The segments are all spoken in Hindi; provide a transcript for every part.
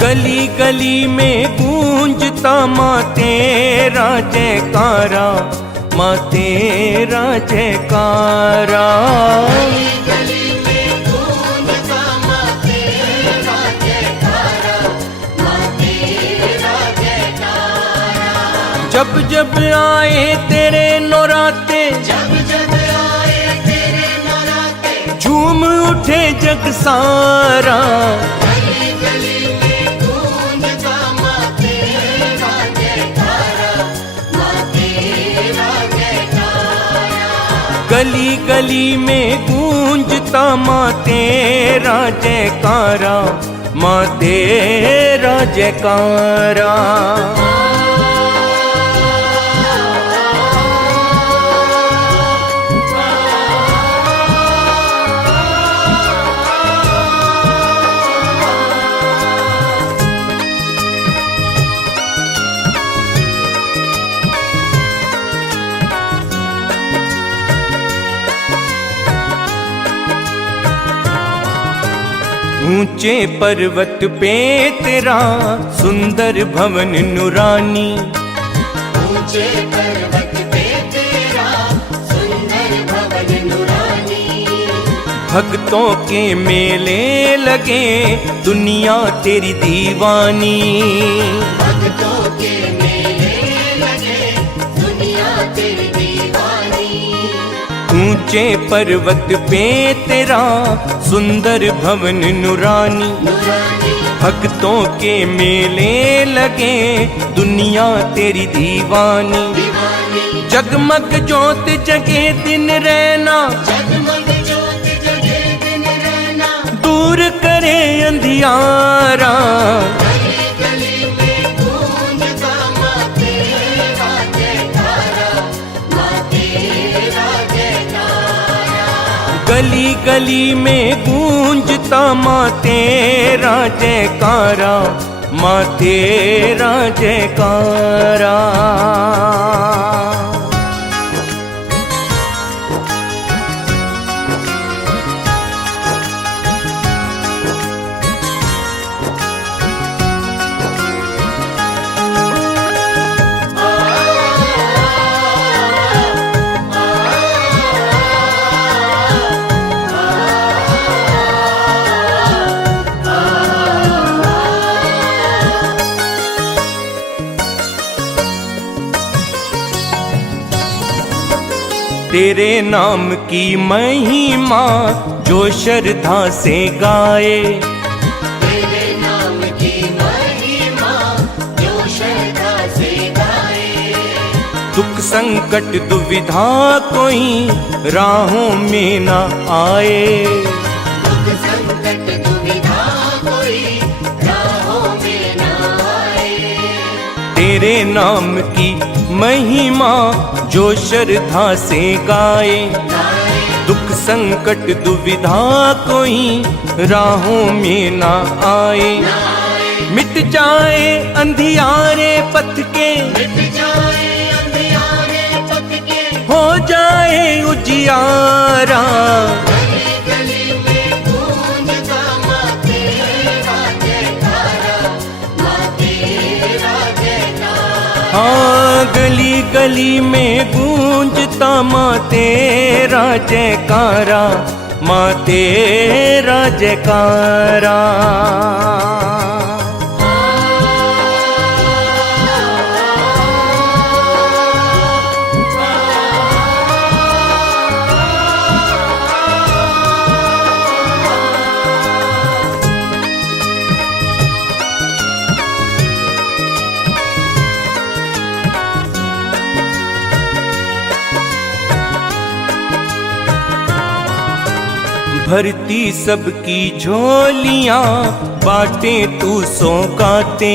गली गली में गूंजता माँ तेरा जयकारा, माँ तेरा जयकारा। गली गली में गूंजता माँ तेरा जयकारा, माँ तेरा जयकारा। जब जब आए तेरे नौराते, जब जब आए तेरे नौराते, झूम उठे जग सारा। गली गली में गूंजता माँ तेरा जयकारा, माँ तेरा जयकारा। गली गली में गूंजता माँ तेरा जयकारा, माँ तेरा जयकारा। ऊंचे पर्वत पे तेरा सुंदर भवन नुरानी, ऊंचे पर्वत पे तेरा सुंदर भवन नुरानी। भक्तों के मेले लगे दुनिया तेरी दीवानी। भक्तों के मेले लगे दुनिया तेरी दीवानी। ऊंचे पर्वत पे तेरा सुंदर भवन नुरानी, नुरानी। भक्तों के मेले लगे दुनिया तेरी दीवानी। दीवानी। जगमग ज्योत जगे दिन रहना, जगमग ज्योत जगे दिन रहना। दूर करे अंधियारा। गली गली में गूंजता माँ तेरा जयकारा, माँ तेरा जयकारा। गली गली में गूंजता माँ तेरा जयकारा, माँ तेरा जयकारा। तेरे नाम की महिमा जो श्रद्धा से गाए, तेरे नाम की महिमा जो श्रद्धा से गाए। दुख संकट दुविधा कोई राहों में न आए। दुख संकट दुविधा कोई राहों में न आए। तेरे नाम की महिमा जो श्रद्धा से गाए, दुख संकट दुविधा कोई राहों में ना आए। मिट जाए अंधियारे पथ के, मिट जाए अंधियारे पथ के, हो जाए उजियारा। गली गली में गूंजता माँ तेरा जयकारा, माँ तेरा जयकारा। हाँ, गली गली में गूंजता माँ तेरा जयकारा, माँ तेरा जयकारा। भरती सबकी झोलियां बाटे तू सौगाते,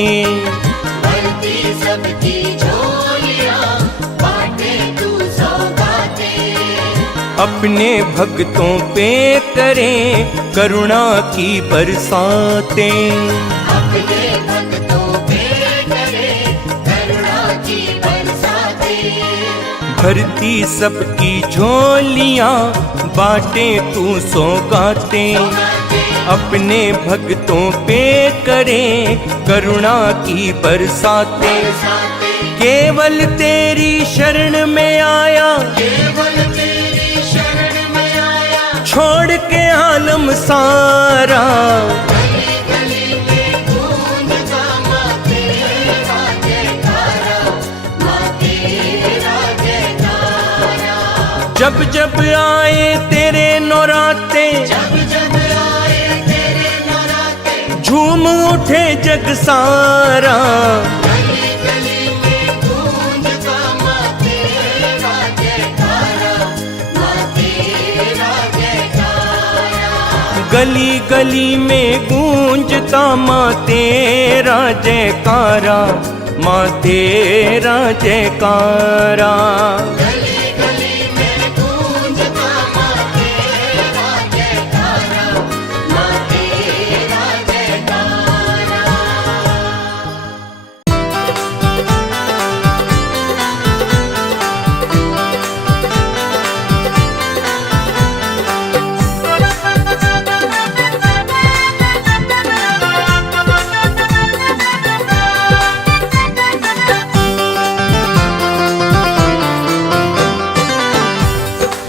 भरती सबकी झोलियां बाटे तू सौगाते। अपने भक्तों पे करे करुणा की बरसाते। अपने भक्तों पे करे करुणा की बरसाते। भरती सबकी झोलियां, बाटे तू सौगाते, अपने भक्तों पे करे करुणा की बरसाते। केवल तेरी शरण में आया, केवल तेरी शरण में आया, छोड़ के आलम सारा। गली गली में गूंजता माँ तेरा जयकारा, माँ तेरा जयकारा। जब जब आए तेरे नौराते, जब जब आए तेरे नराते, झूम उठे जग सारा। गली गली में गूंजता माँ तेरा जयकारा, माँ तेरा जयकारा। गली गली में गूंजता माँ तेरा जयकारा, माँ तेरा जयकारा। गली गली में गूंजता माँ तेरा जयकारा, माँ तेरा जयकारा।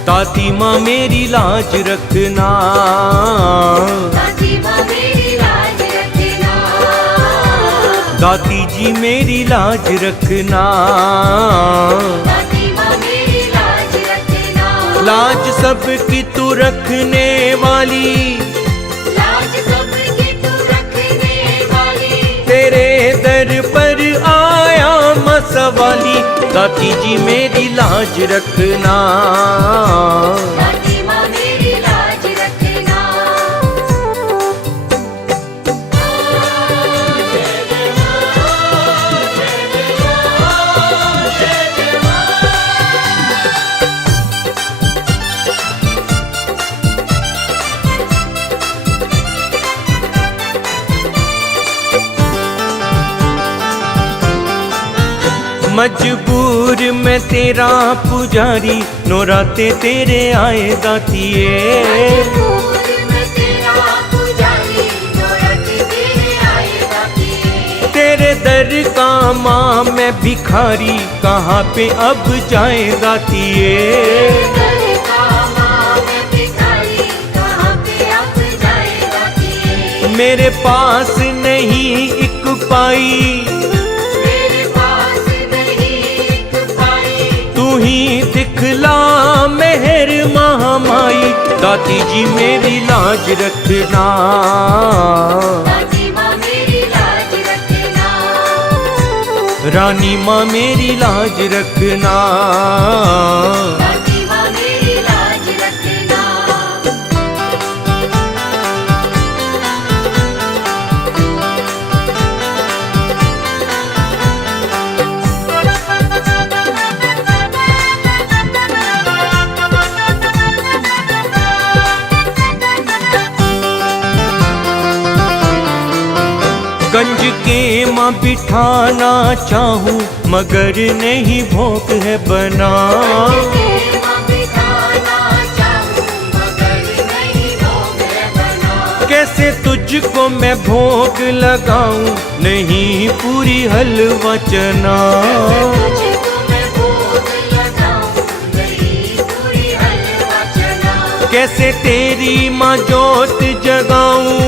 दादी माँ मेरी लाज रखना, दादी माँ मेरी लाज रखना, दादी जी मेरी लाज रखना। दादी माँ मेरी लाज रखना। लाज सबकी तू रखने वाली, लाज सबकी तू रखने वाली, तेरे दर पर आया माँ सवाली। दादी जी मेरी लाज रखना, दादी माँ मेरी लाज रखना। मजबूर मैं तेरा पुजारी, नौराते तेरे आए दातिए। मजबूर मैं तेरा पुजारी, नौराते तेरे आए दातिए। तेरे दर का माँ मैं भिखारी, कहाँ पे अब जाए दातिए। तेरे का माँ मैं भिखारी, कहाँ पे अब जाए दातिए। मेरे पास नहीं एक पाई, मेरे पास नहीं एक पाई, तू ही दिखला मेहर महामाई। दादी जी मेरी लाज रखना, दादी माँ मेरी लाज रखना। रानी माँ मेरी लाज रखना। दादी माँ मेरी लाज रखना। गंज के माँ बिठाना चाहूँ, मगर नहीं भोग है बना। तेरे माँ बिठाना चाहूँ, मगर नहीं भोग है बना। कैसे तुझको मैं भोग लगाऊं, नहीं पूरी हलवा चना। तुझको मैं भोग लगाऊं, नहीं पूरी हलवा चना। कैसे तेरी माँ जोत जगाऊं,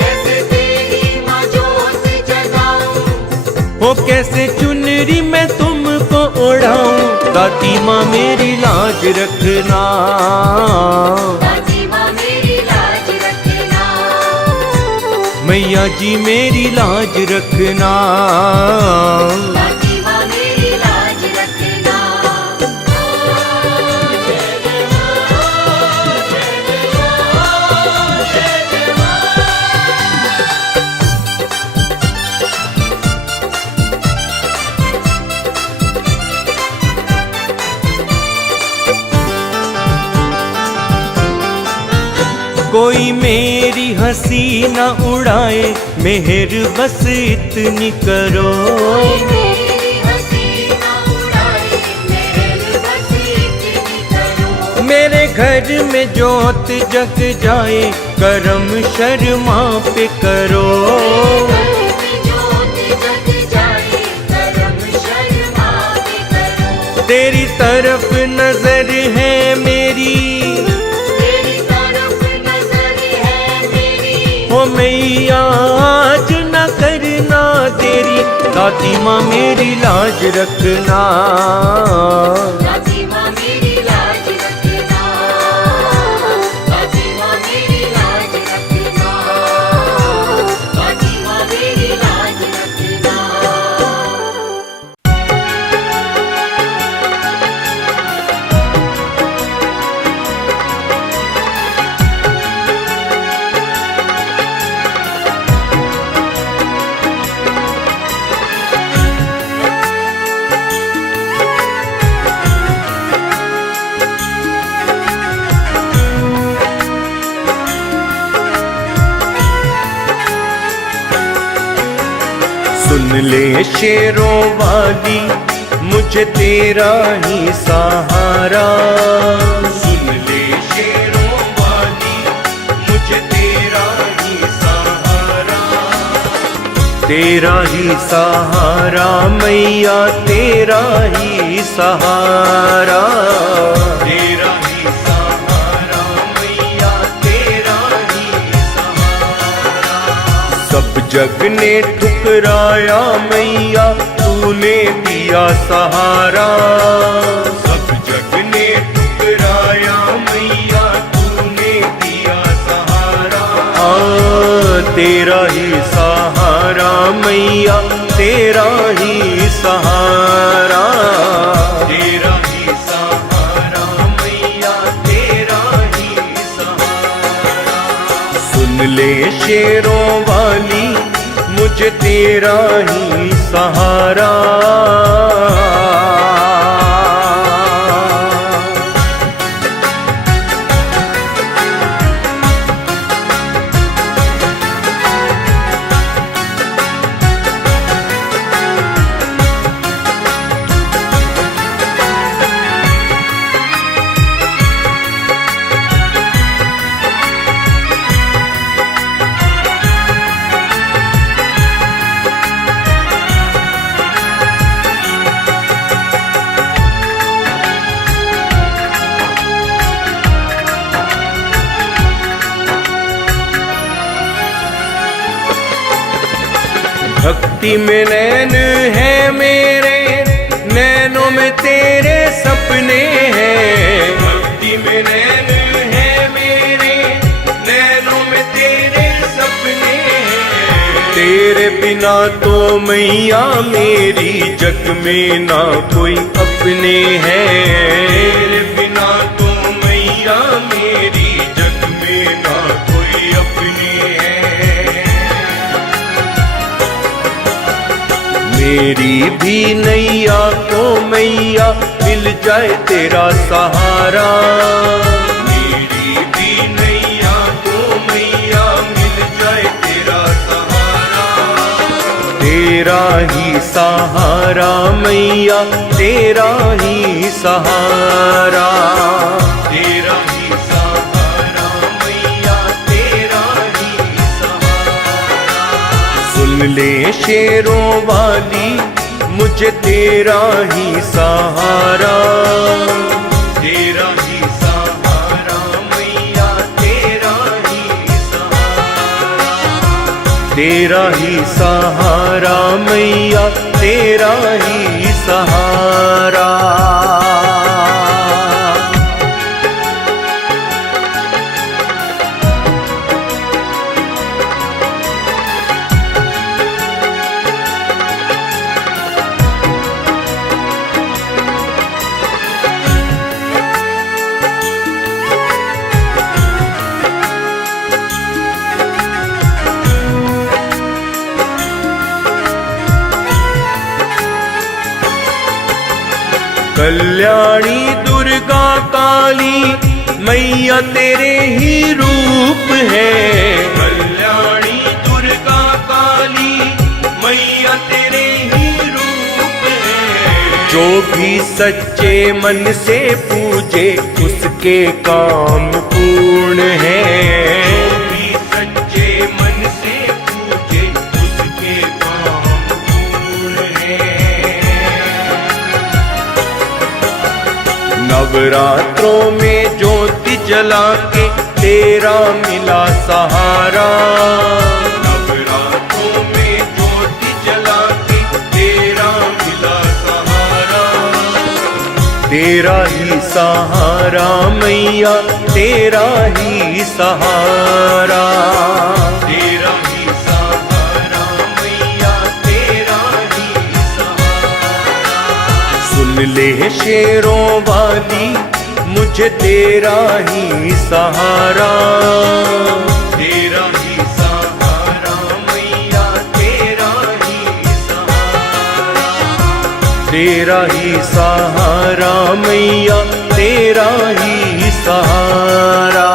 कैसे तेरी माँ जोत जगाऊं, हो कैसे चुनरी मैं तुमको ओढ़ाऊं। दादी माँ मेरी लाज रखना, दादी माँ मेरी लाज रखना। मैया जी मेरी लाज रखना। दादी माँ मेरी लाज रखना। कोई मेरी हंसी न उड़ाए, मेहर बस इतनी करो। कोई मेरी हंसी ना उड़ाए, मेहर मेरे घर में ज्योत जग जाए, करम शर्मा पे करो। तेरी तरफ नजर है मेरी, हो मैया आज न करना देरी, दादी माँ मेरी लाज रखना। सुन ले शेरों वाली मुझे तेरा ही सहारा, सुन ले शेरों वाली मुझे तेरा ही सहारा। तेरा ही सहारा मैया, तेरा ही सहारा, तेरा ही सहारा मैया, तेरा ही सहारा। सब जग ने ठुकराया मैया, तूने दिया सहारा। सब जग ने ठुकराया मैया, तूने दिया सहारा। तेरा ही सहारा मैया, तेरा ही सहारा, तेरा ही सहारा मैया, तेरा ही सहारा। सुन ले शेरों वाली मुझे तेरा ही सहारा। भक्ति में नैन है मेरे, नैनों में तेरे सपने हैं। भक्ति में नैन है मेरे, नैनों में तेरे सपने हैं। तेरे बिना तो मैया मेरी जग में ना कोई अपने हैं। तेरे बिना तो मैया मेरी जग में ना कोई अपने हैं। मेरी भी नैया को मैया मिल जाए तेरा सहारा। मेरी भी नैया को मैया मिल जाए तेरा सहारा। तेरा ही सहारा मैया, तेरा ही सहारा, तेरा ही सहारा मैया, तेरा ही सहारा। सुन ले शेरों वाली मुझे तेरा ही सहारा। तेरा ही सहारा मैया, तेरा ही सहारा। तेरा ही सहारा मैया, तेरा ही सहारा। कल्याणी दुर्गा काली मैया तेरे ही रूप है। कल्याणी दुर्गा काली मैया तेरे ही रूप है। जो भी सच्चे मन से पूजे उसके काम पूर्ण है। जो भी सच्चे मन से पूजे उसके काम पूर्ण है। नवरात्रों में ज्योति जला के तेरा मिला सहारा। नवरात्रों में ज्योति जला के तेरा मिला सहारा। तेरा ही सहारा मैया तेरा ही सहारा। तेरा ही सहारा मैया तेरा ही सहारा। सुन ले शेरों वाली मुझे तेरा ही सहारा। तेरा ही सहारा मैया तेरा ही सहारा। तेरा ही सहारा मैया तेरा ही सहारा।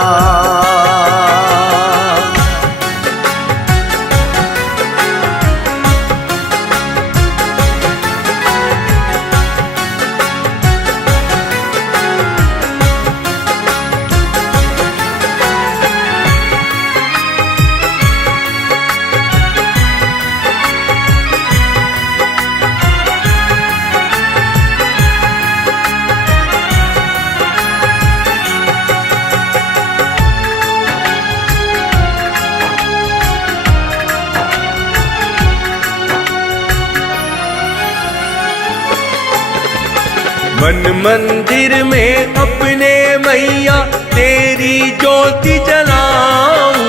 मन मंदिर में अपने मैया तेरी ज्योति जलाऊं।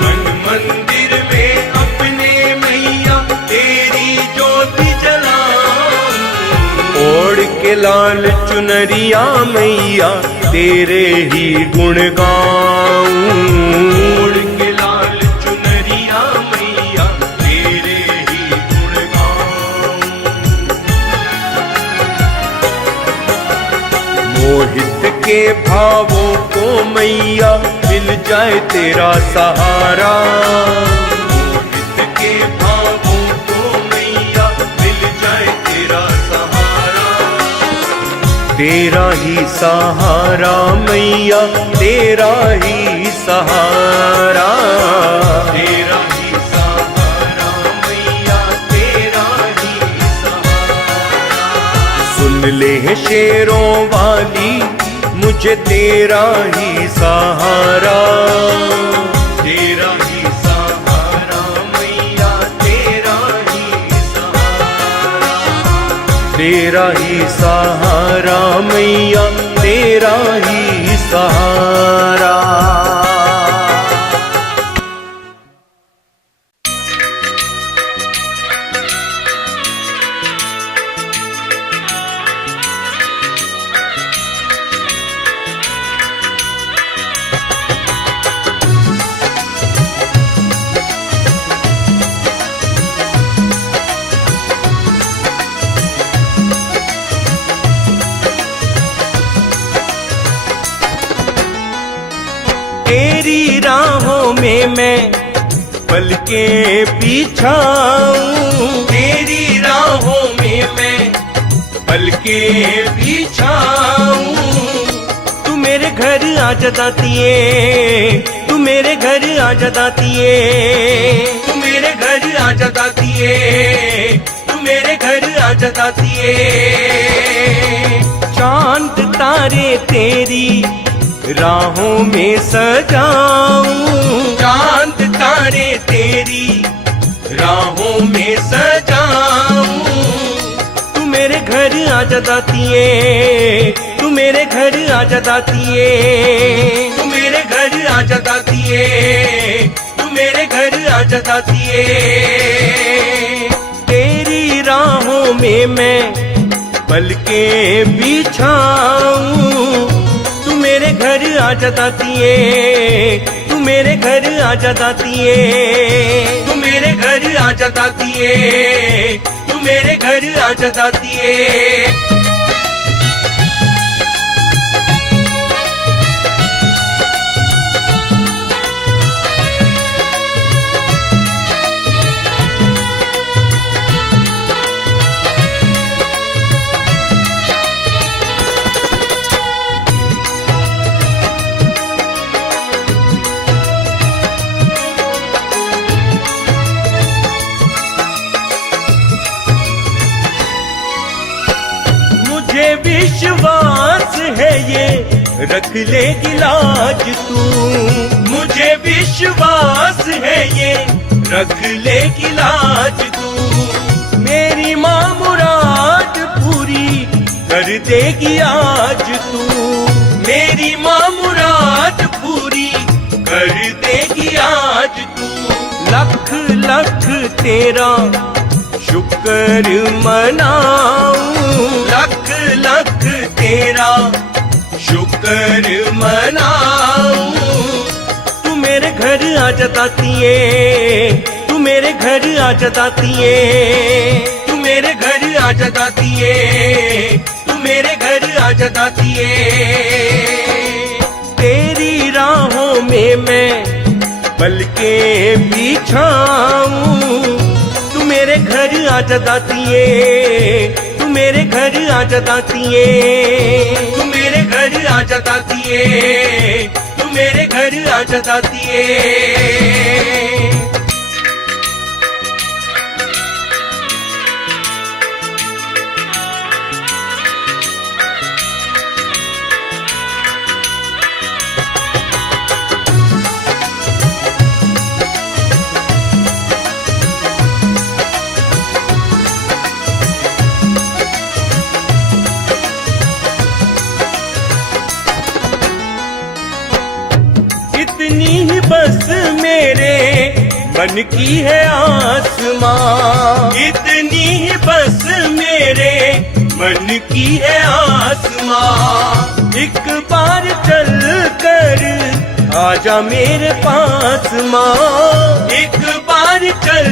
मन मंदिर में अपने मैया तेरी ज्योति जलाऊं। ओढ़ के लाल चुनरिया मैया तेरे ही गुण गाऊं। ओढ़ के लाल चुनरिया मैया तेरे ही गुण गाऊं। मोहित के भावों को मैया मिल जाए तेरा सहारा। मोहित के भावों को मैया मिल जाए तेरा सहारा। तेरा ही सहारा मैया तेरा ही सहारा। तेरा ही सहारा मैया तेरा ही सहारा। सुन ले शेरों वाली मुझे तेरा ही सहारा। तेरा ही सहारा मैया तेरा ही सहारा। तेरा ही सहारा मैया तेरा ही सहारा। तेरी राहों में मैं पलकें बिछाऊं। तेरी राहों में मैं पलकें बिछाऊं। तू मेरे घर आ जतातिए। तू मेरे घर आ जतातिए। तू मेरे घर आ जतातिए। तू मेरे घर आ जतातिए। चांद तारे तेरी राहों में सजाऊं। चांद तारे तेरी राहों में सजाऊं। तू मेरे घर आ जतातिए। तू मेरे घर आ जतातिए। तू मेरे घर आ जतातिए। तू मेरे घर आ जतातिए। तेरी राहों में मैं पलकें बिछाऊं। मेरे घर आ जतातिए। तू मेरे घर आ जतातिए। तू मेरे घर आ जतातिए। तू मेरे घर आ जतातिए। विश्वास है ये रख लेगी लाज तू, मुझे विश्वास है ये रख लेगी लाज तू। मेरी माँ मुराद पूरी कर देगी आज तू, मेरी माँ मुराद पूरी कर देगी आज तू। लख लख तेरा शुक्र मनाऊं, लख लख तेरा शुक्र मनाऊं। तू मेरे घर आ जतातीए, तू मेरे घर आ जतातीए, तू मेरे घर आ जतातीए, तू मेरे घर आ जतातीए। तेरी राहों में मैं पल के बिछाऊं, तू मेरे घर आ जतातीए, तू मेरे घर आ जतातीए, तू मेरे घर आ जतातीए, तू मेरे घर आ जतातीए। इतनी ही बस मेरे मन की है आसमां, इतनी ही बस मेरे मन की है आसमां। एक बार चल कर आजा मेरे पास माँ, एक बार चल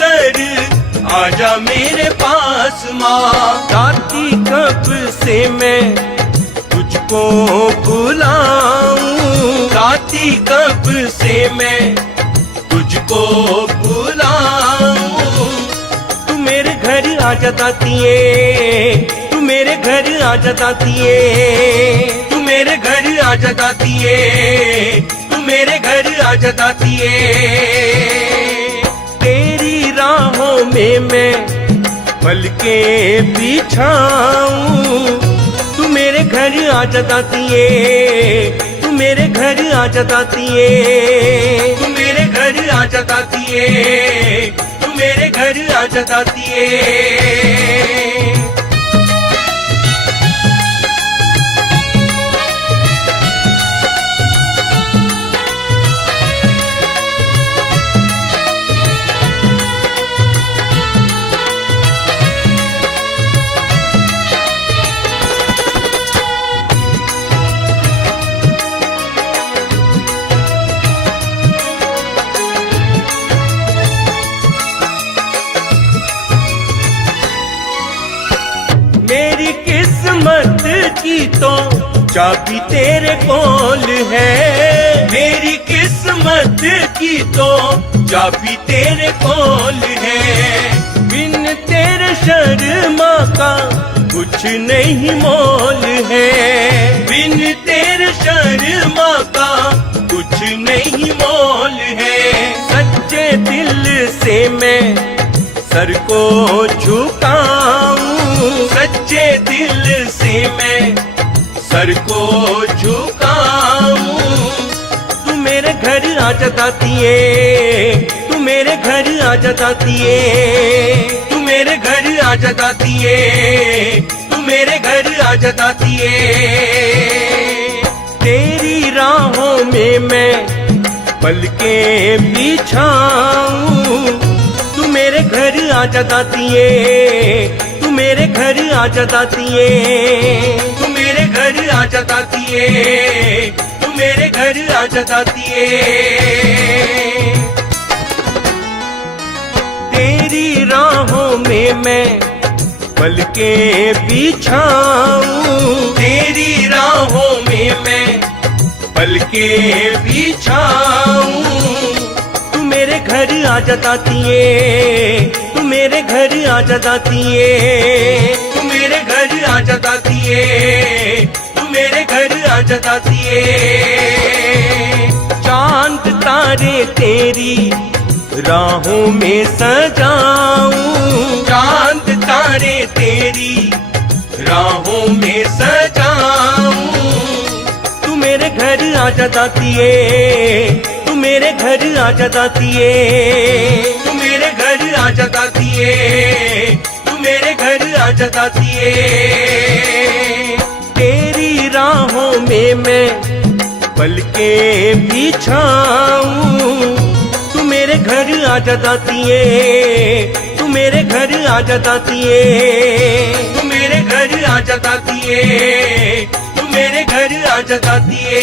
कर आजा मेरे पास माँ। राती कब से मैं तुझको बुलाऊं, राती कब से मैं तुझको बुलाऊं। तू मेरे घर आ जतातीए, तू मेरे घर आ जतातीए, तू मेरे घर आ जतातीए, तू मेरे घर आ जतातीए। तेरी राहों में मैं पल के बिछाऊं, तू मेरे घर आ जतातीए, तू मेरे घर आ जतातीए, तू मेरे घर आ जतातीए, तू मेरे घर आ जतातीए। मेरी किस्मत की तो चाबी तेरे कोल है, मेरी किस्मत की तो चाबी तेरे कोल है। बिन तेरे शर्मा का कुछ नहीं मोल है, बिन तेरे शर्मा का कुछ नहीं मोल है। सच्चे दिल से मैं सर को झुकाऊं, सच्चे दिल से मैं सर को झुकाऊं। तू मेरे घर आ जतातीए, तू मेरे घर आ जतातीए, तू मेरे घर आ जतातीए, तू मेरे घर आ जतातीए। तेरी राहों में मैं पल के बिछाऊं, तू मेरे घर आ जतातीए, तू मेरे घर आ जतातीए, तू मेरे घर आ जतातीए, तू मेरे घर आ जतातीए। तेरी राहों में मैं पल के बिछाऊं, तेरी राहों में मैं पल के बिछाऊं। तू मेरे घर आ जतातीए, तू मेरे घर आ जतातीए, तू मेरे घर आ जतातीए, तू मेरे घर आ जतातीए। चांद तारे तेरी राहों में सजाऊं, चांद तारे तेरी राहों में सजाऊं। तू मेरे घर आजा दातिए, तू मेरे घर आजा दातिए, तू मेरे घर आजा दातिए, तू मेरे घर आजा दातिए। तेरी राहों में मैं पलके बिछाऊं। तू मेरे घर आजा दातिए, तू मेरे घर आजा दातिए, तू मेरे घर आजा दातिए, तू मेरे घर आजा दातिए।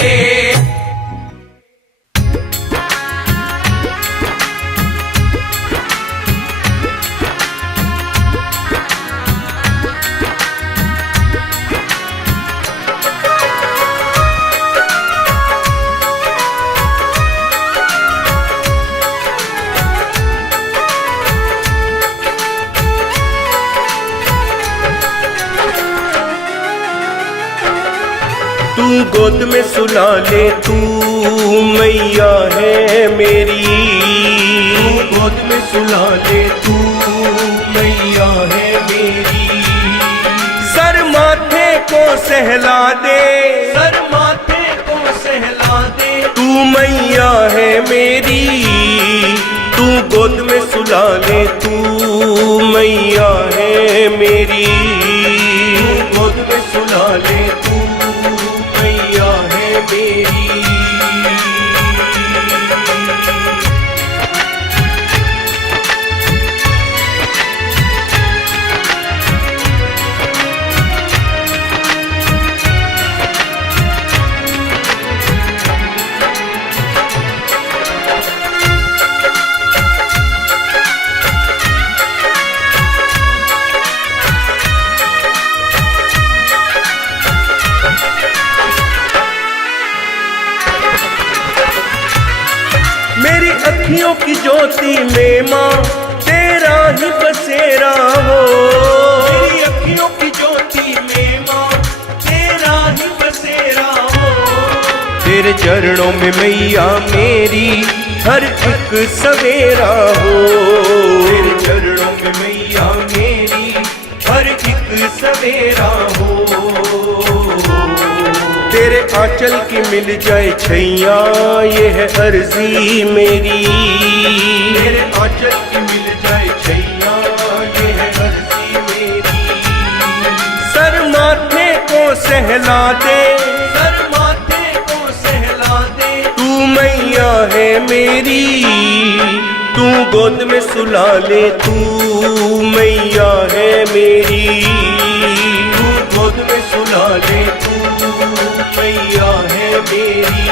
तू गोद में सुला ले, तू मैया है मेरी। तू गोद में सुला ले, तू मैया है मेरी। सर माथे को सहला दे, सर माथे को सहला दे, तू मैया है मेरी। तू गोद में सुला ले, तू मैया है मेरी। तू गोद में सुला ले, तू मैया है मेरी। मेरी अखियों की ज्योति में माँ तेरा ही बसेरा हो। मेरी अखियों की ज्योति में माँ तेरा ही बसेरा हो। तेरे चरणों में मैया मेरी हर एक सवेरा हो। तेरे चरणों में मैया मेरी हर एक सवेरा हो। तेरे आंचल की मिल जाए छैया, ये है अर्जी मेरी। तेरे आंचल की मिल जाए छैया, ये है अर्जी मेरी। सर माथे को सहला दे, सर माथे को सहला दे, तू मैया है मेरी। तू गोद में सुला ले, तू मैया है मेरी। तू गोद में सुला ले, तू मैया है मेरी।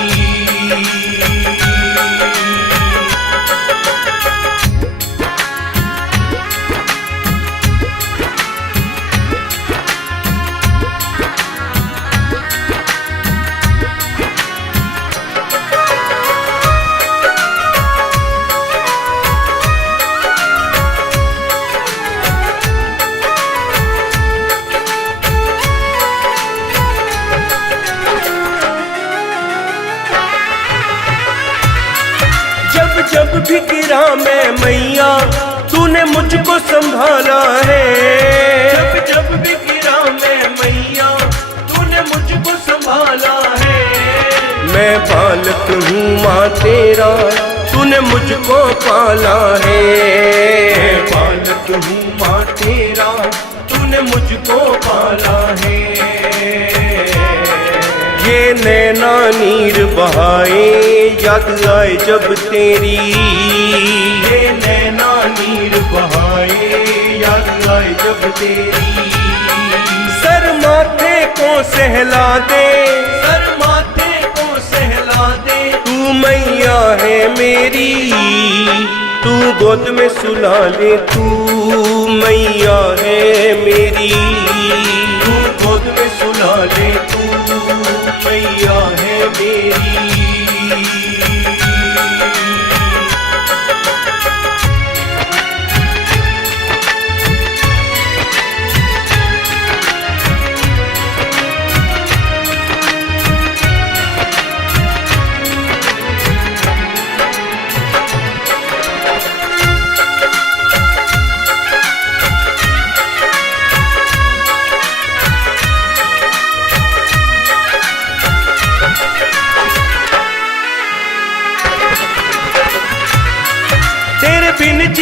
जब भी गिरा मैं मैया, तूने मुझको संभाला है। जब जब भी गिरा मैं मैया, तूने मुझको संभाला है। मैं बालक हूँ माँ तेरा, तूने मुझको पाला है। मैं बालक हूँ माँ तेरा, तूने मुझको पाला है। ये नैना नीर बहाए, याद आए जब तेरी। ये नैना नीर बहाए, याद आए जब तेरी। सर माथे को सहला दे, सर माथे को सहला दे, तू मैया है मेरी। तू गोद में सुला ले, तू मैया है मेरी। तू गोद में सुला ले, तू मैया है मेरी।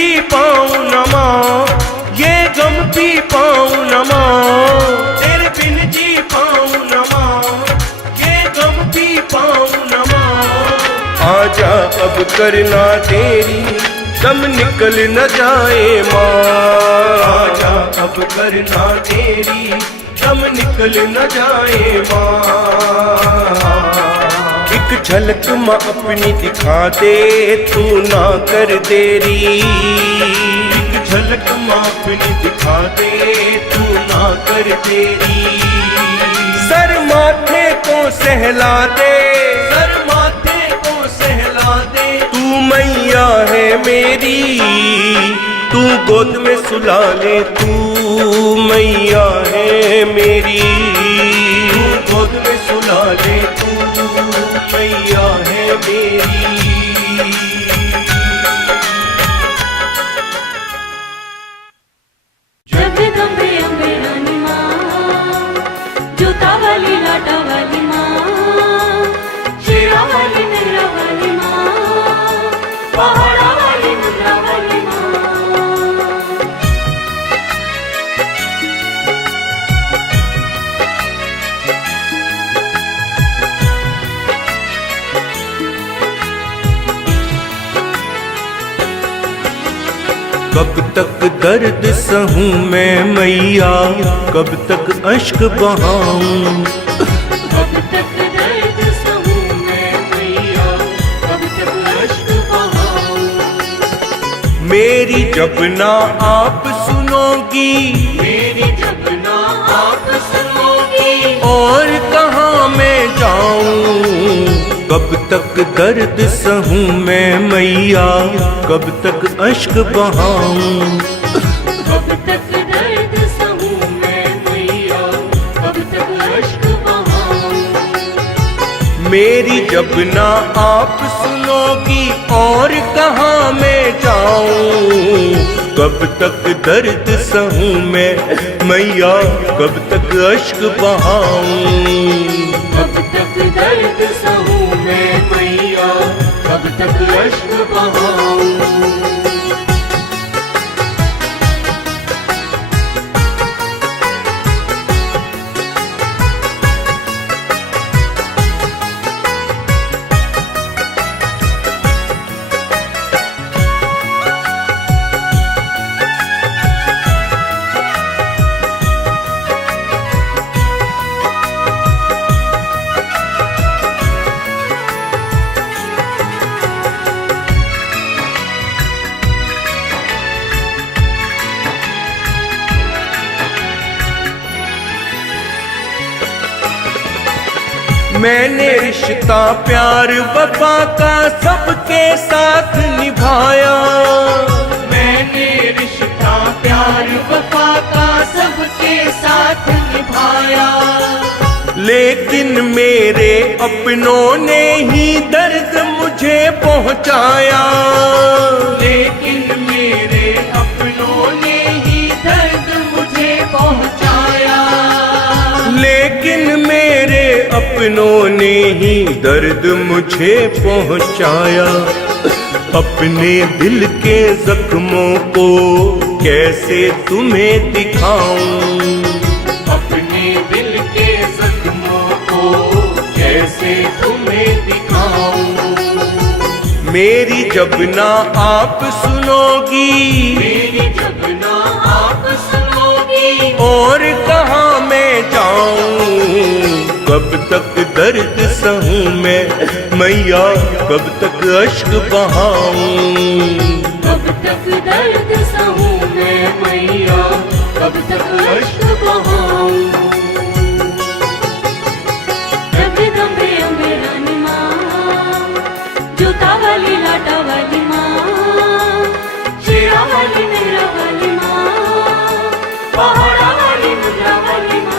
भी पाऊं न माँ, ये गम भी पाऊं न माँ, तेरे बिन जी पाऊं न माँ, ये गम भी पाऊं न माँ। आजा अब करना तेरी, दम निकल न जाए माँ, आजा अब करना तेरी, दम निकल न जाए माँ। एक झलक माँ अपनी दिखा दे, तू ना कर देरी, एक झलक माँ अपनी दिखा दे, तू ना कर देरी। सर माथे को सहला दे, सर माथे को सहला दे, तू मैया है मेरी, तू गोद में सुला ले, तू मैया है मेरी, तू गोद में सुला ले, तू मैया है मेरी। जगदम्बे अम्बे रानी माँ, जोता वाली लाटा वाली माँ, शेरा वाली मेरा वाली माँ, पहाड़ा वाली मुद्रा वाली माँ। कब तक दर्द सहूं मैं मैया, कब तक अश्क बहाऊं, कब तक दर्द सहूं मैं मैया, कब तक अश्क बहाऊं। मेरी जब ना आप सुनोगी, मेरी जब ना आप सुनोगी, और कहाँ मैं जाऊं। कब तक दर्द सहूं मैं मैया, कब तक अश्क बहाऊं, कब तक दर्द सहूं मैं मैया, कब तक अश्क बहाऊं। मेरी जब ना आप सुनोगी, और कहाँ मैं जाऊं। कब तक दर्द सहूं मैं मैया, कब तक अश्क बहाऊं, कब तक दर्द सहूं मैं मैया, कब तक अश्क बहाऊं। मैंने रिश्ता प्यार वफा का सबके साथ निभाया, मैंने रिश्ता प्यार वफा का सबके साथ निभाया। लेकिन मेरे अपनों ने ही दर्द मुझे पहुंचाया, लेकिन मेरे अपनों ने ही दर्द मुझे पहुंचाया। लेकिन मेरे अपनों ने ही दर्द मुझे पहुंचाया। अपने दिल के जख्मों को कैसे तुम्हें दिखाऊं, अपने दिल के जख्मों को कैसे तुम्हें दिखाऊं। मेरी जब ना आप सुनोगी, मेरी जब ना आप सुनोगी, और कहाँ मैं जाऊं। कब तक दर्द सहूं मैं मैया, कब तक अश्क बहाऊं, कब तक दर्द सहूं मैं मैया, कब तक अश्क बहाऊं। जगदम्बे अम्बे रानी माँ, जोता वाली लाटा वाली माँ, शेरा वाली मेरा वाली माँ, पहाड़ा वाली मुद्रा वाली माँ।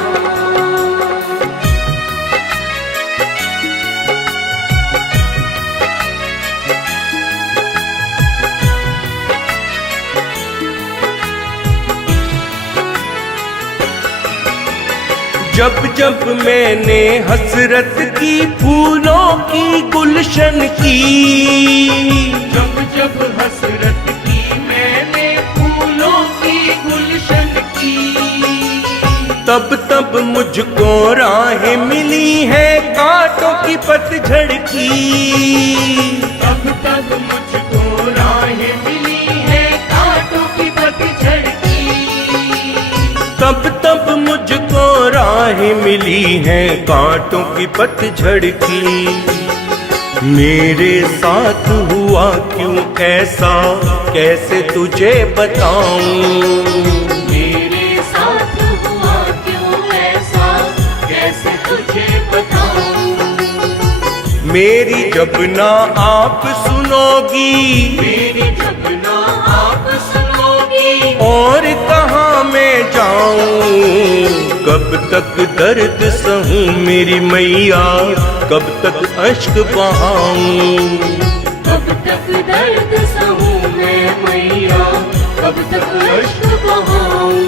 जब जब मैंने हसरत की फूलों की गुलशन की, जब जब हसरत की मैंने तब तब मुझको राहें मिली है कांटों की पतझड़ की। तब तब मुझको राहें मिली है कांटों की पतझड़ की। तब तब मुझको राहें मिली है कांटों की पतझड़ की। मेरे साथ हुआ क्यों ऐसा कैसे तुझे बताऊं। मेरी जब ना आप सुनोगी, मेरी जब ना आप सुनोगी, और कहाँ मैं जाऊं, कब तक दर्द सहूं मेरी मैया, कब तक अश्क बहाऊं। कब तक दर्द सहूं मैं मैया, कब तक अश्क बहाऊं।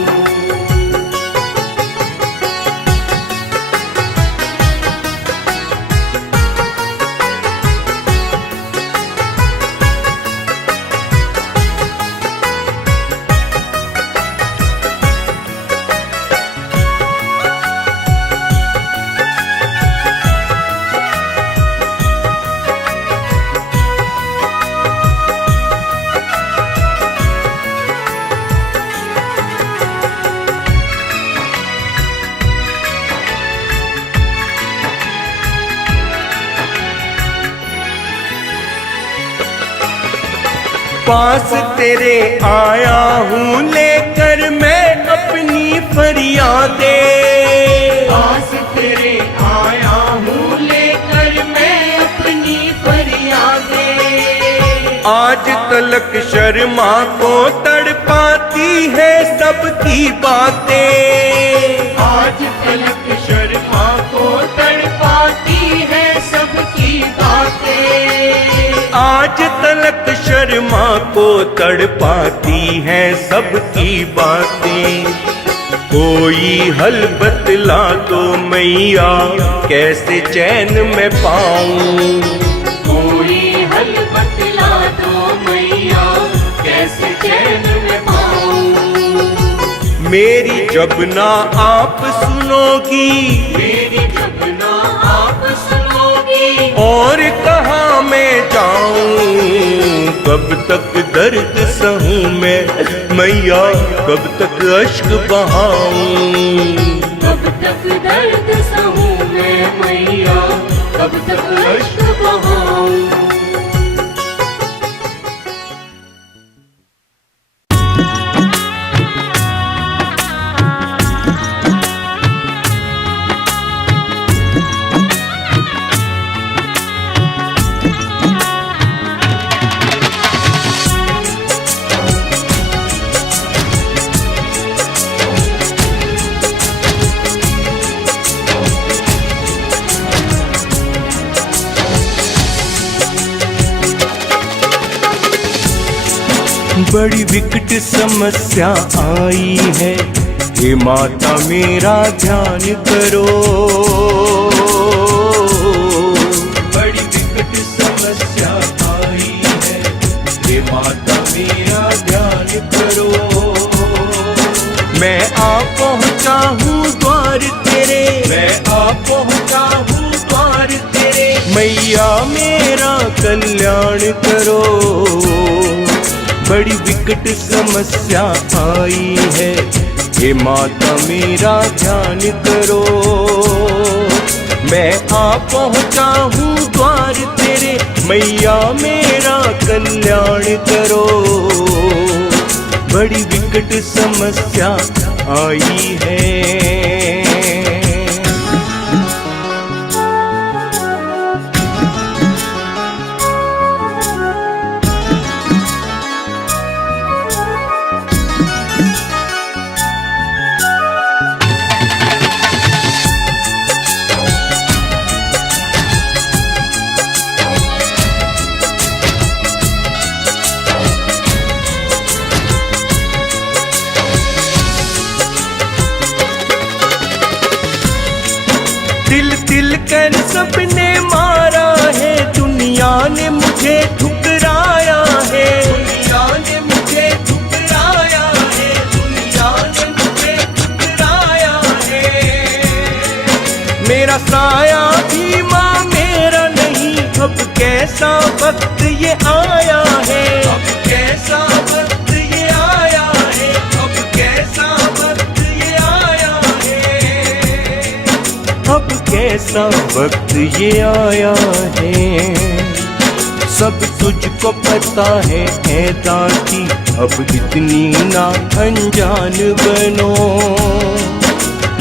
पास तेरे आया हूँ लेकर मैं अपनी फरियादें। पास तेरे आया हूँ लेकर मैं अपनी फरियादें। आज तलक शर्मा को तड़पाती है सबकी बातें। आज तलक शर्मा को तड़पाती है सबकी बातें। आज तलक शर्मा को तड़पाती है सबकी बातें। कोई हल बतला दो मैया कैसे चैन में पाऊं। कोई हल बतला दो मैया कैसे चैन में पाऊं। मेरी जब ना आप सुनोगी, मेरी जब ना आप सुनोगी, और कहाँ मैं जाऊं, कब तक दर्द सहूं मैं मैया, कब तक अश्क बहाऊं। कब तक दर्द सहूं मैं मैया, कब तक अश्क बहाऊं। बड़ी विकट समस्या आई है, हे माता मेरा ध्यान करो। बड़ी विकट समस्या आई है, हे माता मेरा ध्यान करो। मैं आ पहुँचा हूँ द्वार तेरे, मैं आ पहुँचा हूँ द्वार तेरे, मैया मेरा कल्याण करो। बड़ी विकट समस्या आई है, हे माता मेरा ध्यान करो। मैं आ पहुँचा हूँ द्वार तेरे, मैया मेरा कल्याण करो। बड़ी विकट समस्या आई है। तिल तिल कर सबने मारा है, दुनिया ने मुझे ठुकराया है। दुनिया ने मुझे ठुकराया है, दुनिया ने मुझे ठुकराया है। तेरा साया भी माँ मेरा नहीं, अब कैसा वक्त ये आया है, अब कैसा वक्त ये आया है, अब कैसा वक्त ये आया है, अब कैसा वक्त ये आया है। सब तुझको पता है ऐ दाती, अब इतनी ना अनजान बनो।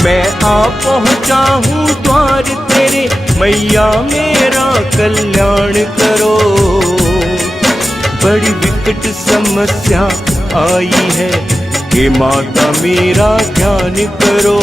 मैं आ पहुँचा हूँ द्वार तेरे, मैया मेरा कल्याण करो। बड़ी विकट समस्या आई है, हे माता मेरा ध्यान करो।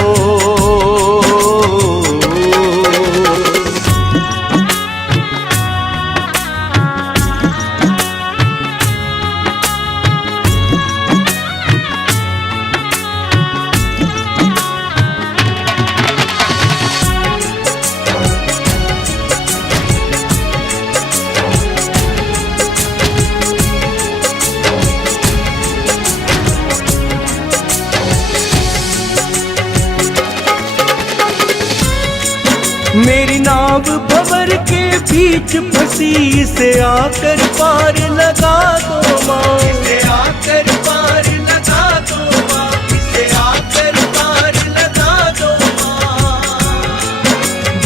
मेरी नाव भंवर के बीच फंसी, इसे आकर पार लगा दो माँ, इसे आकर पार लगा दो माँ, इसे आकर पार लगा दो माँ।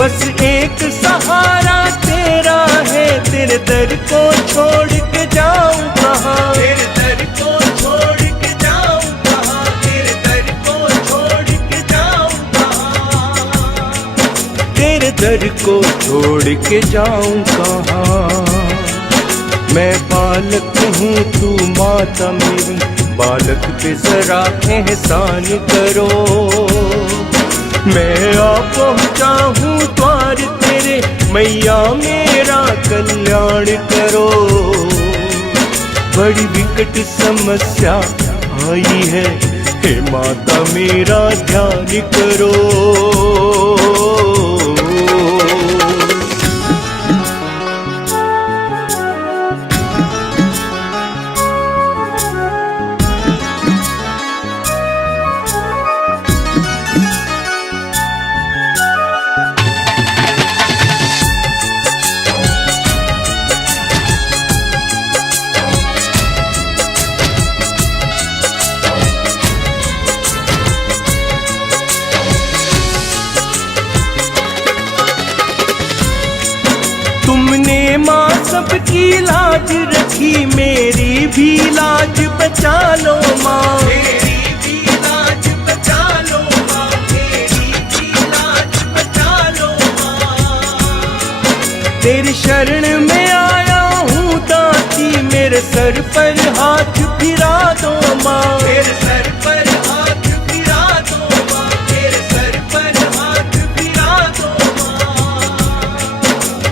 बस एक सहारा तेरा है, तेरे दर को छोड़ के जाऊं कहाँ, तेरे दर को छोड़ के जाऊं कहाँ, तेरे दर को छोड़ के जाऊं कहाँ, तेरे दर को छोड़ के जाऊं कहाँ। मैं बालक हूँ तू माता मेरी, बालक पे जरा एहसान करो। मैं आ पहुँचा हूँ द्वार तेरे, मैया मेरा कल्याण करो। बड़ी विकट समस्या आई है, हे माता मेरा ध्यान करो। तुमने माँ सबकी लाज रखी, मेरी भी लाज बचा लो माँ, मेरी भी लाज बचा लो माँ, मेरी भी लाज बचा लो माँ। तेरी शरण में आया हूँ दाती, मेरे सर पर हाथ फिरा दो माँ, मेरे सर पर हाथ फिरा दो माँ, मेरे सर पर हाथ फिरा दो माँ,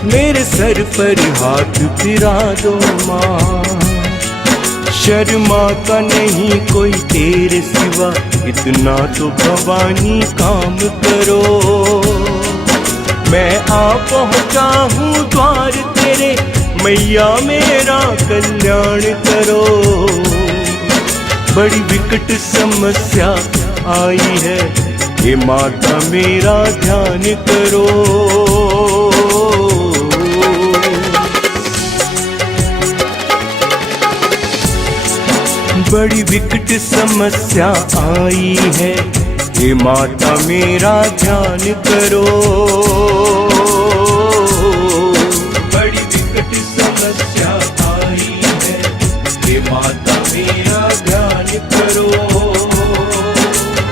मेरे सर पर हाथ फिरा दो माँ। शर्मा का नहीं कोई तेरे सिवा, इतना तो भवानी काम करो। मैं आ पहुँचा हूँ द्वार तेरे, मैया मेरा कल्याण करो। बड़ी विकट समस्या आई है, हे माता मेरा ध्यान करो। बड़ी विकट समस्या आई है, हे माता मेरा ध्यान करो। बड़ी विकट समस्या आई है, हे माता मेरा ध्यान करो।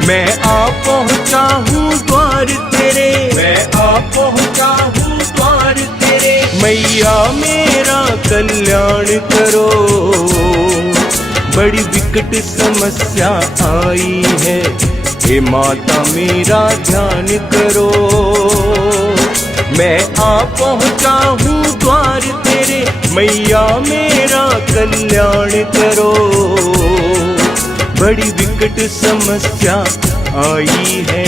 मैं आ पहुँचा हूँ द्वार तेरे, मैं आ पहुँचा हूँ द्वार तेरे, मैया मेरा कल्याण करो। बड़ी विकट समस्या आई है, हे माता मेरा ध्यान करो। मैं आ पहुँचा हूँ द्वार तेरे, मैया मेरा कल्याण करो। बड़ी विकट समस्या आई है।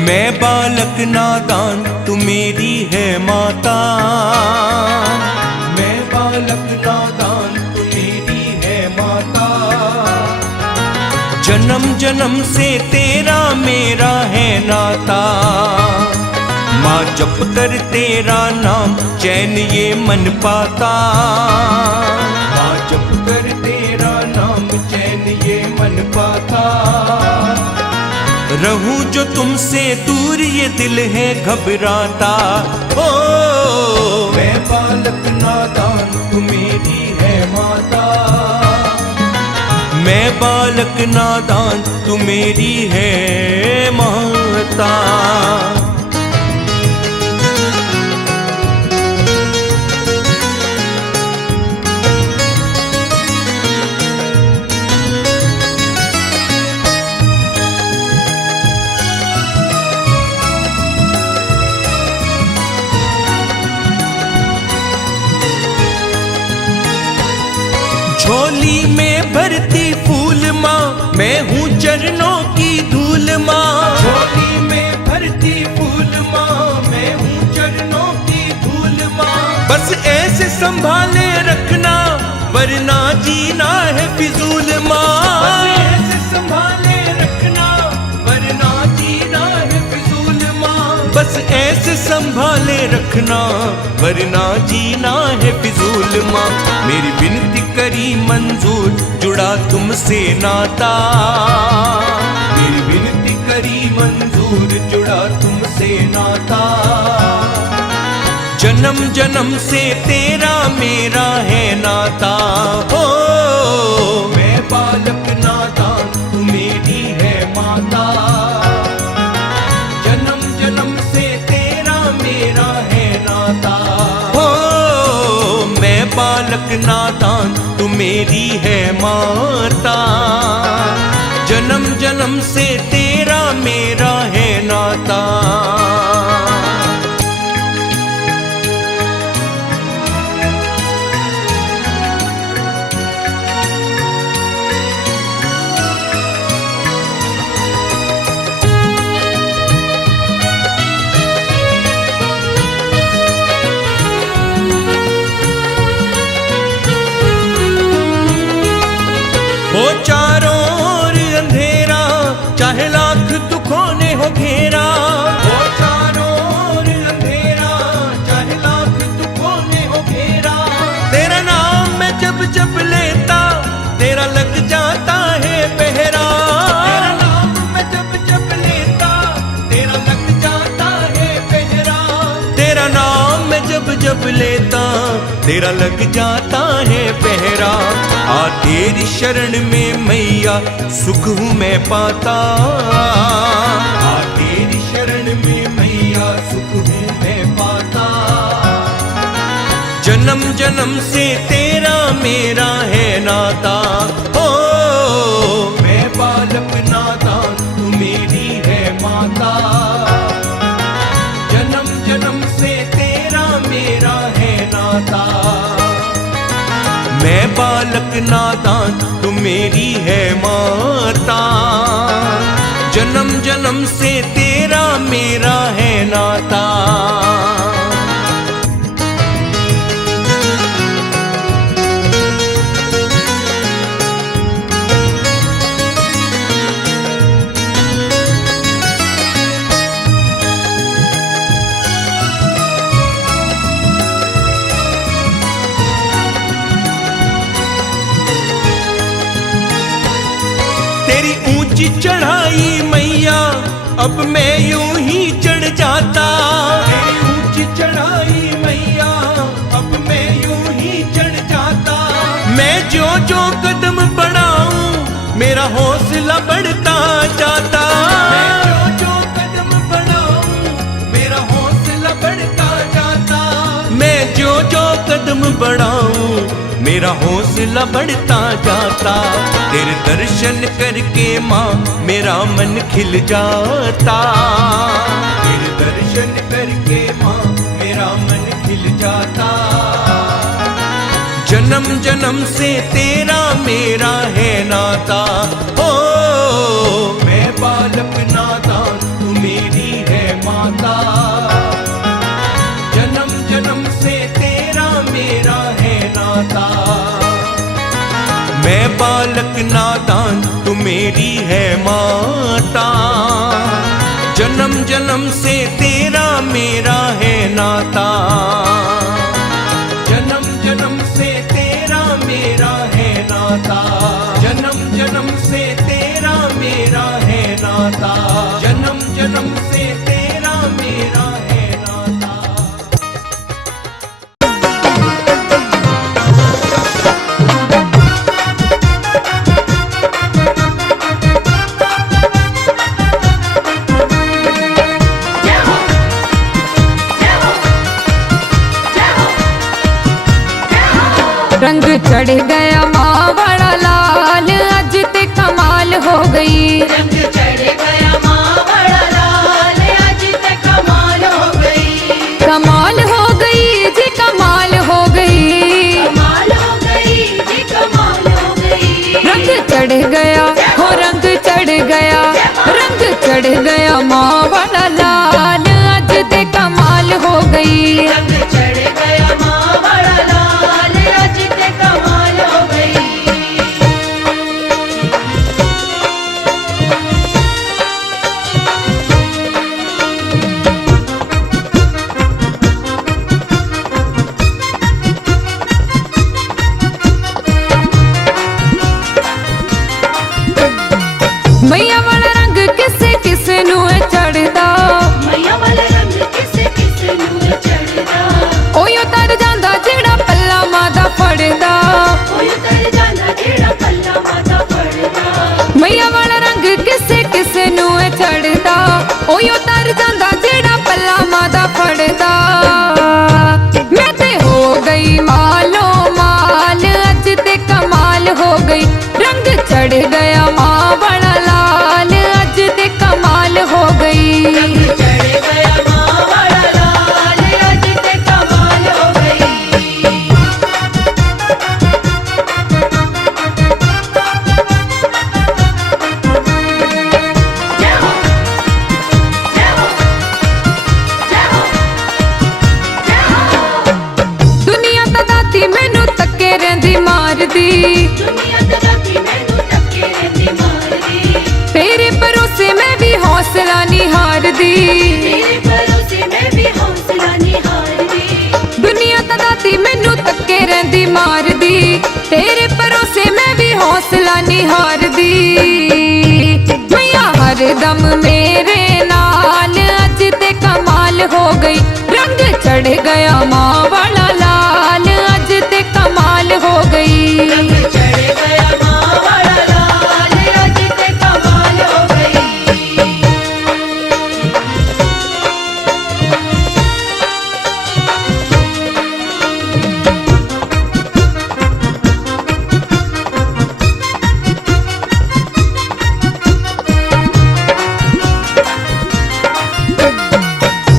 मैं बालक नादान तू मेरी है माता, मैं बालक नादान तू मेरी है माता। जन्म जन्म से तेरा मेरा है नाता, माँ जप कर तेरा नाम चैन ये मन पाता, माँ जप कर तेरा नाम चैन ये मन पाता। रहूं जो तुमसे दूर ये दिल है घबराता। ओ मैं बालक नादान तू मेरी है माता, मैं बालक नादान तू मेरी है माता। झोली में भरती फूल माँ मैं हूँ चरणों की धूल माँ, झोली में भरती फूल माँ मैं हूँ चरणों की धूल माँ। बस ऐसे संभाले रखना वरना जीना है फिजूल माँ, बस ऐसे संभाले रखना वरना जीना है फिजूल माँ, बस ऐसे संभाले रखना वरना जीना है फिजूल माँ। मेरी विनती करी मंजूर जुड़ा तुमसे नाता, मेरी विनती करी मंजूर जुड़ा तुमसे नाता। जन्म जन्म से तेरा मेरा है नाता। हो मैं बालक नादान तू मेरी है माता, जन्म जन्म से तेरा मेरा है नाता। हो मैं बालक नादान तू मेरी है माता, जन्म जन्म से तेरा मेरा है नाता। हो चारों ओर अंधेरा चाहे लाख दुखों ने हो घेरा, हो चारों ओर अंधेरा चाहे लाख दुखों ने हो घेरा। तेरा नाम मैं जब जब लेता तेरा लग जाता है पहरा, तेरा नाम मैं जब जब लेता तेरा लग जाता है पहरा, तेरा नाम मैं जब जब लेता तेरा लग जाता है पहरा। आ तेरी शरण में मैया सुख हूँ मैं पाता, आ तेरी शरण में मैया सुख हूँ मैं पाता। जन्म जन्म से तेरा मेरा है नाता। ओ मैं बालक नादान तू मेरी है माता, जन्म जन्म से तेरा मेरा है नाता। मैं बालक नादान तू मेरी है माता, जन्म जन्म से तेरा मेरा है नाता। तेरी ऊंची चढ़ाई मैया अब मैं यूं ही चढ़ जाता, तेरी ऊंची चढ़ाई मैया अब मैं यूं ही चढ़ जाता। मैं जो जो कदम बढ़ाऊं मेरा हौसला बढ़ता जाता, मैं जो जो कदम बढ़ाऊं मेरा हौसला बढ़ता जाता। मैं जो जो कदम बढ़ाऊं मेरा हौसला बढ़ता जाता। तेरे दर्शन करके माँ मेरा मन खिल जाता, तेरे दर्शन करके माँ मेरा मन खिल जाता। जन्म जन्म से तेरा मेरा है नाता। ओ मैं बालक नादान तू मेरी नादान तू मेरी है माता। जन्म जन्म से तेरा मेरा है नाता, जन्म जन्म से तेरा मेरा है नाता, जन्म जन्म से तेरा मेरा है नाता, जन्म जन्म से तेरा मेरा है नाता। रंग चढ़ गया माँ बड़ा लाल, आज ते कमाल हो गई। रंग चढ़ गया माँ बड़ा लाल, आज ते कमाल हो गई। कमाल हो गई जी, कमाल हो गई। कमाल हो गई जी, कमाल हो गई। रंग चढ़ गया हो, रंग चढ़ गया, रंग चढ़ गया माँ बड़ा लाल, आज ते कमाल हो गई। रंग चढ़ गया माँ बड़ा लाल, आज ते कमाल हो गई। मैया वाला रंग किसे किसे नू चढ़दा, मैया वाला रंग किसे किसे नूर चढ़दा। ओय उतर जांदा जेड़ा पल्ला मादा फड़दा। कोई उतर जाना जेड़ा पल्ला माता पड़दा। मैया वाला रंग किसे किसे नू चढ़दा, ओय उतर जांदा जेड़ा पल्ला मादा फड़दा। मैं ते हो गई मालो माल, आज ते कमाल हो गई। रंग चढ़ गया माँ बड़ा लाल, आज ते कमाल हो गई। रंग चढ़ गया माँ बड़ा लाल, आज ते कमाल हो गई। जय हो, जय हो, जय हो, जय हो। दुनिया तदाती मैनू तक्के रहिंदी मारदी, दुनिया तबाकी मैनू तक्के रहिंदी मारदी। तेरे भरोसे मैं भी हौसला नहीं हारदी। तेरे भरोसे मैं भी हौसला नहीं हारदी। दुनिया तदाती मैनू तक्के रहिंदी मारदी, तेरे भरोसे मैं भी हौसला नहीं हारदी। मैया हर दम मेरे नाल, आज ते कमाल हो गई। रंग चढ़ गया माँ बड़ा लाल, आज ते कमाल हो गई। रंग चढ़ गया माँ बड़ा लाल, आज ते कमाल हो गई।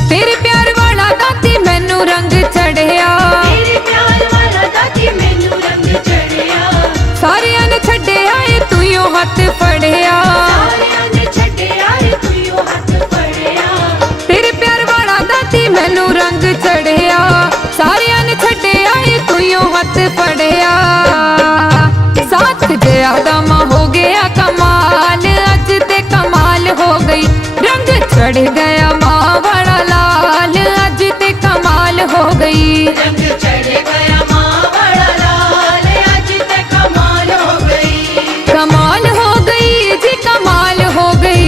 तेरे प्यार वाला दाती मैनू रंग चढ़िया, तेरे प्यार वाला दाती मैनू रंग चढ़िया। सारियां ने छड्डिया ए तूं हथ फड़िया। सारियां ने छड्डिया ए तूं हथ फड़िया। तेरे प्यार वाला दाती मैनू रंग चढ़िया, सारियां ने छड्डिया ए तूं हथ फड़िया। साथ जया दमा हो गया कमाल, आज ते कमाल हो गई। रंग चढ़ गया माँ बड़ा लाल, आज ते कमाल हो गई। रंग चढ़ गया माँ बड़ा लाल, आज ते कमाल हो गई। कमाल हो गई जी, कमाल हो गई।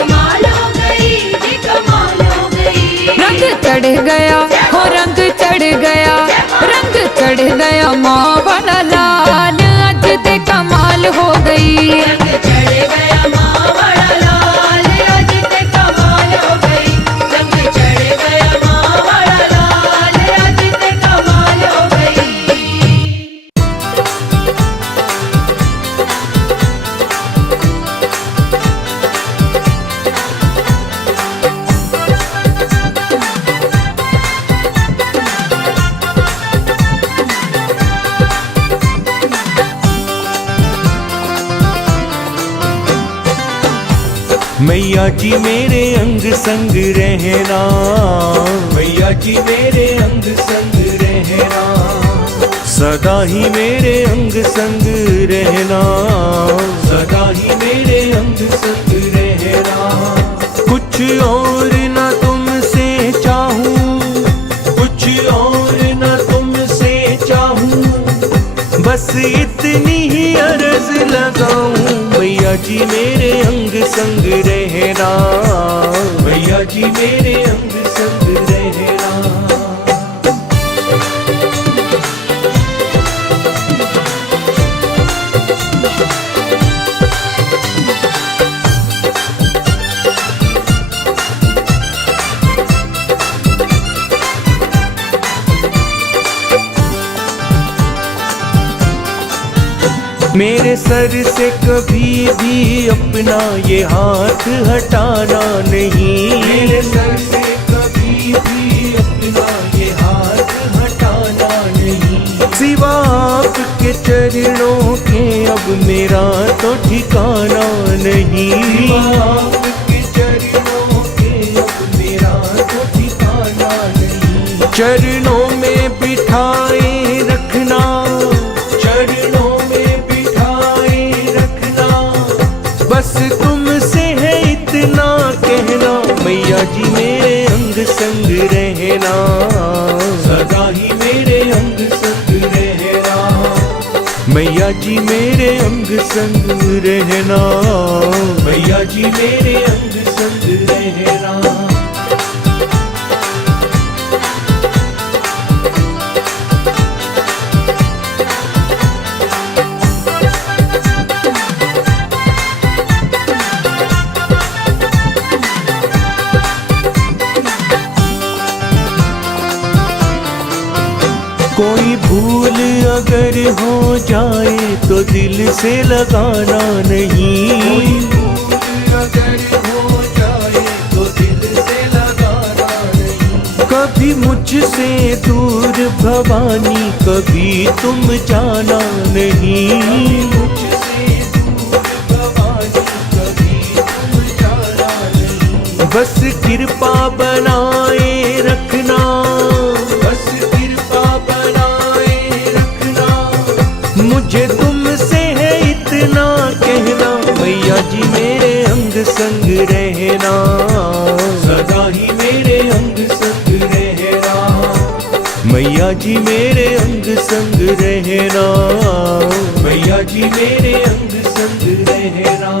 कमाल हो गई जी, कमाल हो गई। रंग चढ़ गया हो, रंग चढ़ गया, रंग चढ़ गया माँ बड़ा लाल, आज ते कमाल हो गई। रंग चढ़ गया माँ बड़ा लाल, आज ते कमाल हो गई। रंग चढ़ गया माँ बड़ा लाल, आज ते कमाल हो गई। मैया जी मेरे अंग संग रहना, मैया जी मेरे अंग संग रहना। सदा ही मेरे अंग संग रहना, सदा ही मेरे अंग संग रहना। कुछ और न तुमसे चाहूं, कुछ और न तुमसे चाहूं, बस इतनी ही अर्ज लगाऊं, मैया जी मेरे अंग संग रहना, मैया जी मेरे अंग संग रहना। मेरे सर से कभी भी अपना ये हाथ हटाना नहीं, मेरे सर से कभी भी अपना ये हाथ हटाना नहीं। सिवा आपके चरणों के अब मेरा तो ठिकाना नहीं, सिवा आपके चरणों के अब मेरा तो ठिकाना नहीं। चरणों में बिठाए रखना, चरणों बस तुमसे है इतना कहना, मैया जी मेरे अंग संग रहना, सदा ही मेरे अंग संग रहना। मैया जी मेरे अंग संग रहना, मैया जी मेरे अंग संग रहना। कोई भूल अगर हो जाए तो दिल से लगाना नहीं, कोई भूल अगर हो जाए तो दिल से लगाना नहीं। कभी मुझसे दूर भवानी कभी तुम जाना नहीं, मुझसे दूर भवानी कभी तुम जाना नहीं। बस कृपा बनाए रखना, बस मुझे तुमसे है इतना कहना, मैया जी मेरे अंग संग रहना, सदा ही मेरे अंग संग रहना। मैया जी मेरे अंग संग रहना, मैया जी मेरे अंग संग रहना।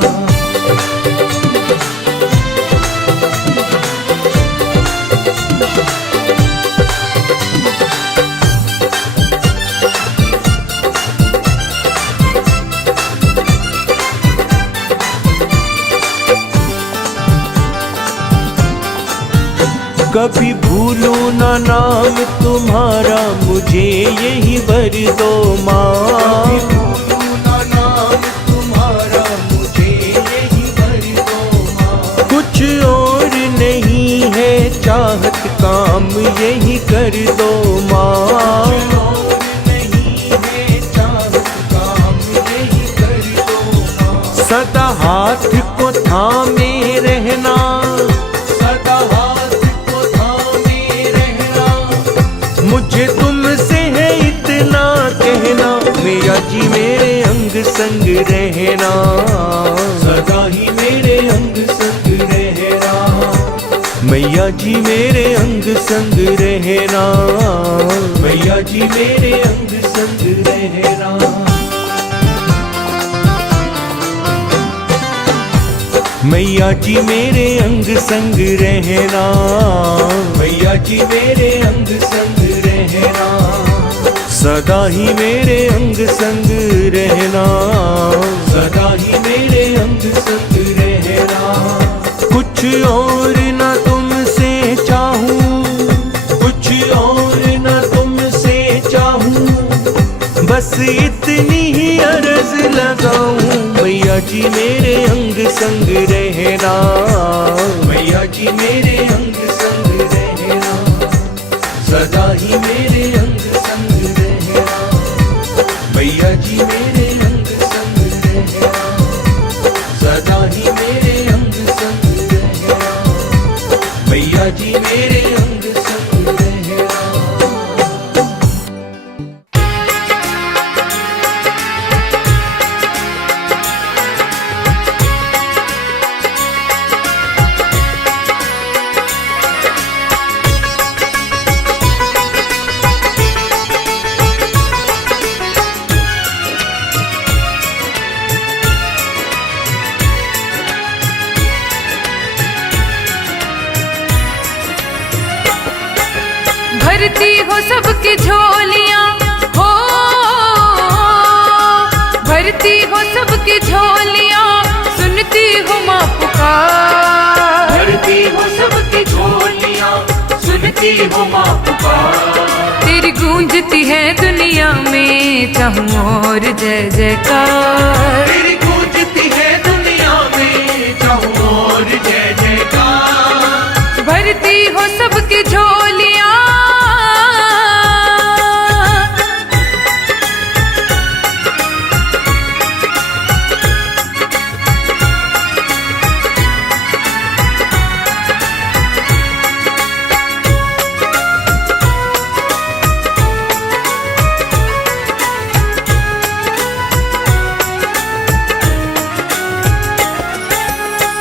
कभी भूलूं ना नाम तुम्हारा, मुझे यही वर दो माँ। कभी भूलूं ना नाम तुम्हारा, मुझे यही वर दो माँ। कुछ और नहीं है चाहत काम यही कर दो माँ, कुछ और नहीं है चाहत काम यही कर दो माँ। सदा हाथ को थामे रहना, सदा मुझे तुमसे है इतना कहना, मैया जी मेरे अंग संग रहना, सदा ही मेरे अंग संग रहना। मैया जी मेरे अंग संग रहना, मैया जी मेरे अंग संग रहना। मैया जी मेरे अंग संग रहना, मैया जी मेरे अंग संग रहना। सदा ही मेरे अंग संग रहना, सदा ही मेरे अंग संग रहना। कुछ और न तुमसे चाहूं, कुछ और न तुमसे चाहूं, बस इतनी ही अर्ज लगाऊं, मैया जी मेरे अंग संग रहना, मैया जी मेरे अंग संग रहना। सदा ही मेरे अंग संग रहना, मैया जी मेरे अंग संग रहना। सदा ही मेरे अंग संग रहना, मैया जी मेरे अंग संग रहना। भरती हो सबकी झोलियां हो, भरती हो सबकी झोलियां, सुनती हो माँ पुकार। भरती हो सबकी झोलियां, सुनती हो माँ पुकार। तेरी गूंजती है दुनिया में चाहूं और जय जयकार। तेरी गूंजती है दुनिया में चाहूं और जय जयकार। भरती हो सबकी झोलियां,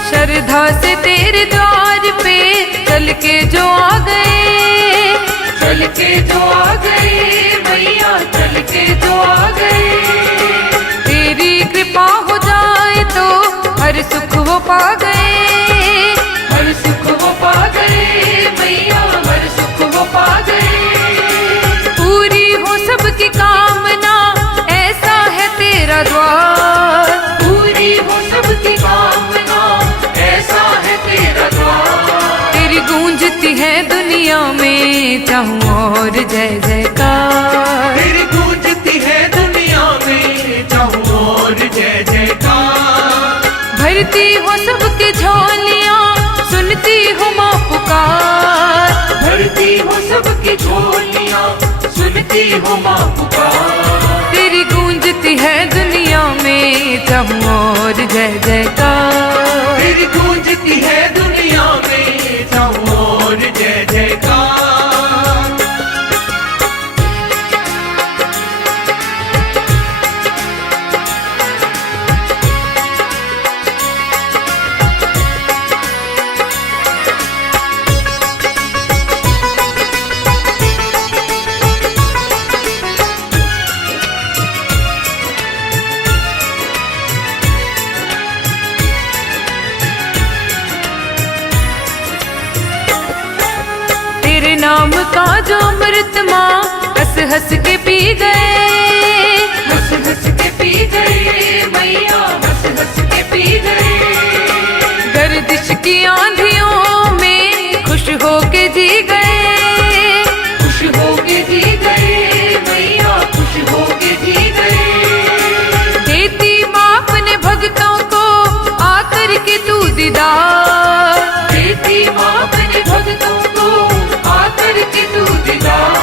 श्रद्धा से तेरे द्वार पे चल के जो आ गए, चल के जो आ गए मैया, चल के जो आ गए। तेरी कृपा हो जाए तो हर सुख वो पा गए, हर सुख वो पा गए मैया, हर सुख वो पा गए। पूरी हो सबकी कामना ऐसा है तेरा द्वार। पूरी हो सबकी कामना ऐसा है तेरा द्वार। तेरी गूंजती है दुनिया में चाहूं और जय जयकार। तेरी गूंजती है दुनिया में चाहूं और जय जयकार। भरती हो सबकी झोलियां, सुनती हो माँ पुकार। भरती हो सबकी झोलियां, सुनती हो माँ पुकार। तेरी गूंजती है दुनिया में चाहूं और जय जयकार। तेरी गूंजती है दुनिया में चाहूं और जय जयकार। तेरे नाम का जो अमृत माँ हंस हंस के पी गए, हंस हंस के पी गए मैया, हंस हंस के पी गए। गर्दिश की आंधियों में खुश होके जी गए, खुश होके जी गए मैया, खुश होके जी गए। देती माँ अपने भक्तों को आकर के तू दीदार। देती माँ अपने भक्तों को आकर के तू दीदार।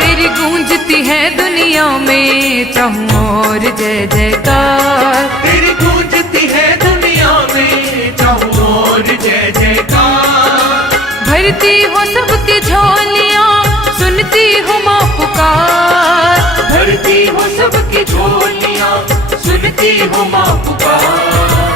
तेरी गूंजती है दुनिया में चाहूं और जय जयकार। तेरी गूंजती है दुनिया में चाहूं और जय जयकार। भरती हो सबकी झोलियां, सुनती हो माँ पुकार। भरती हो सबकी झोलियां, सुनती हो माँ पुकार।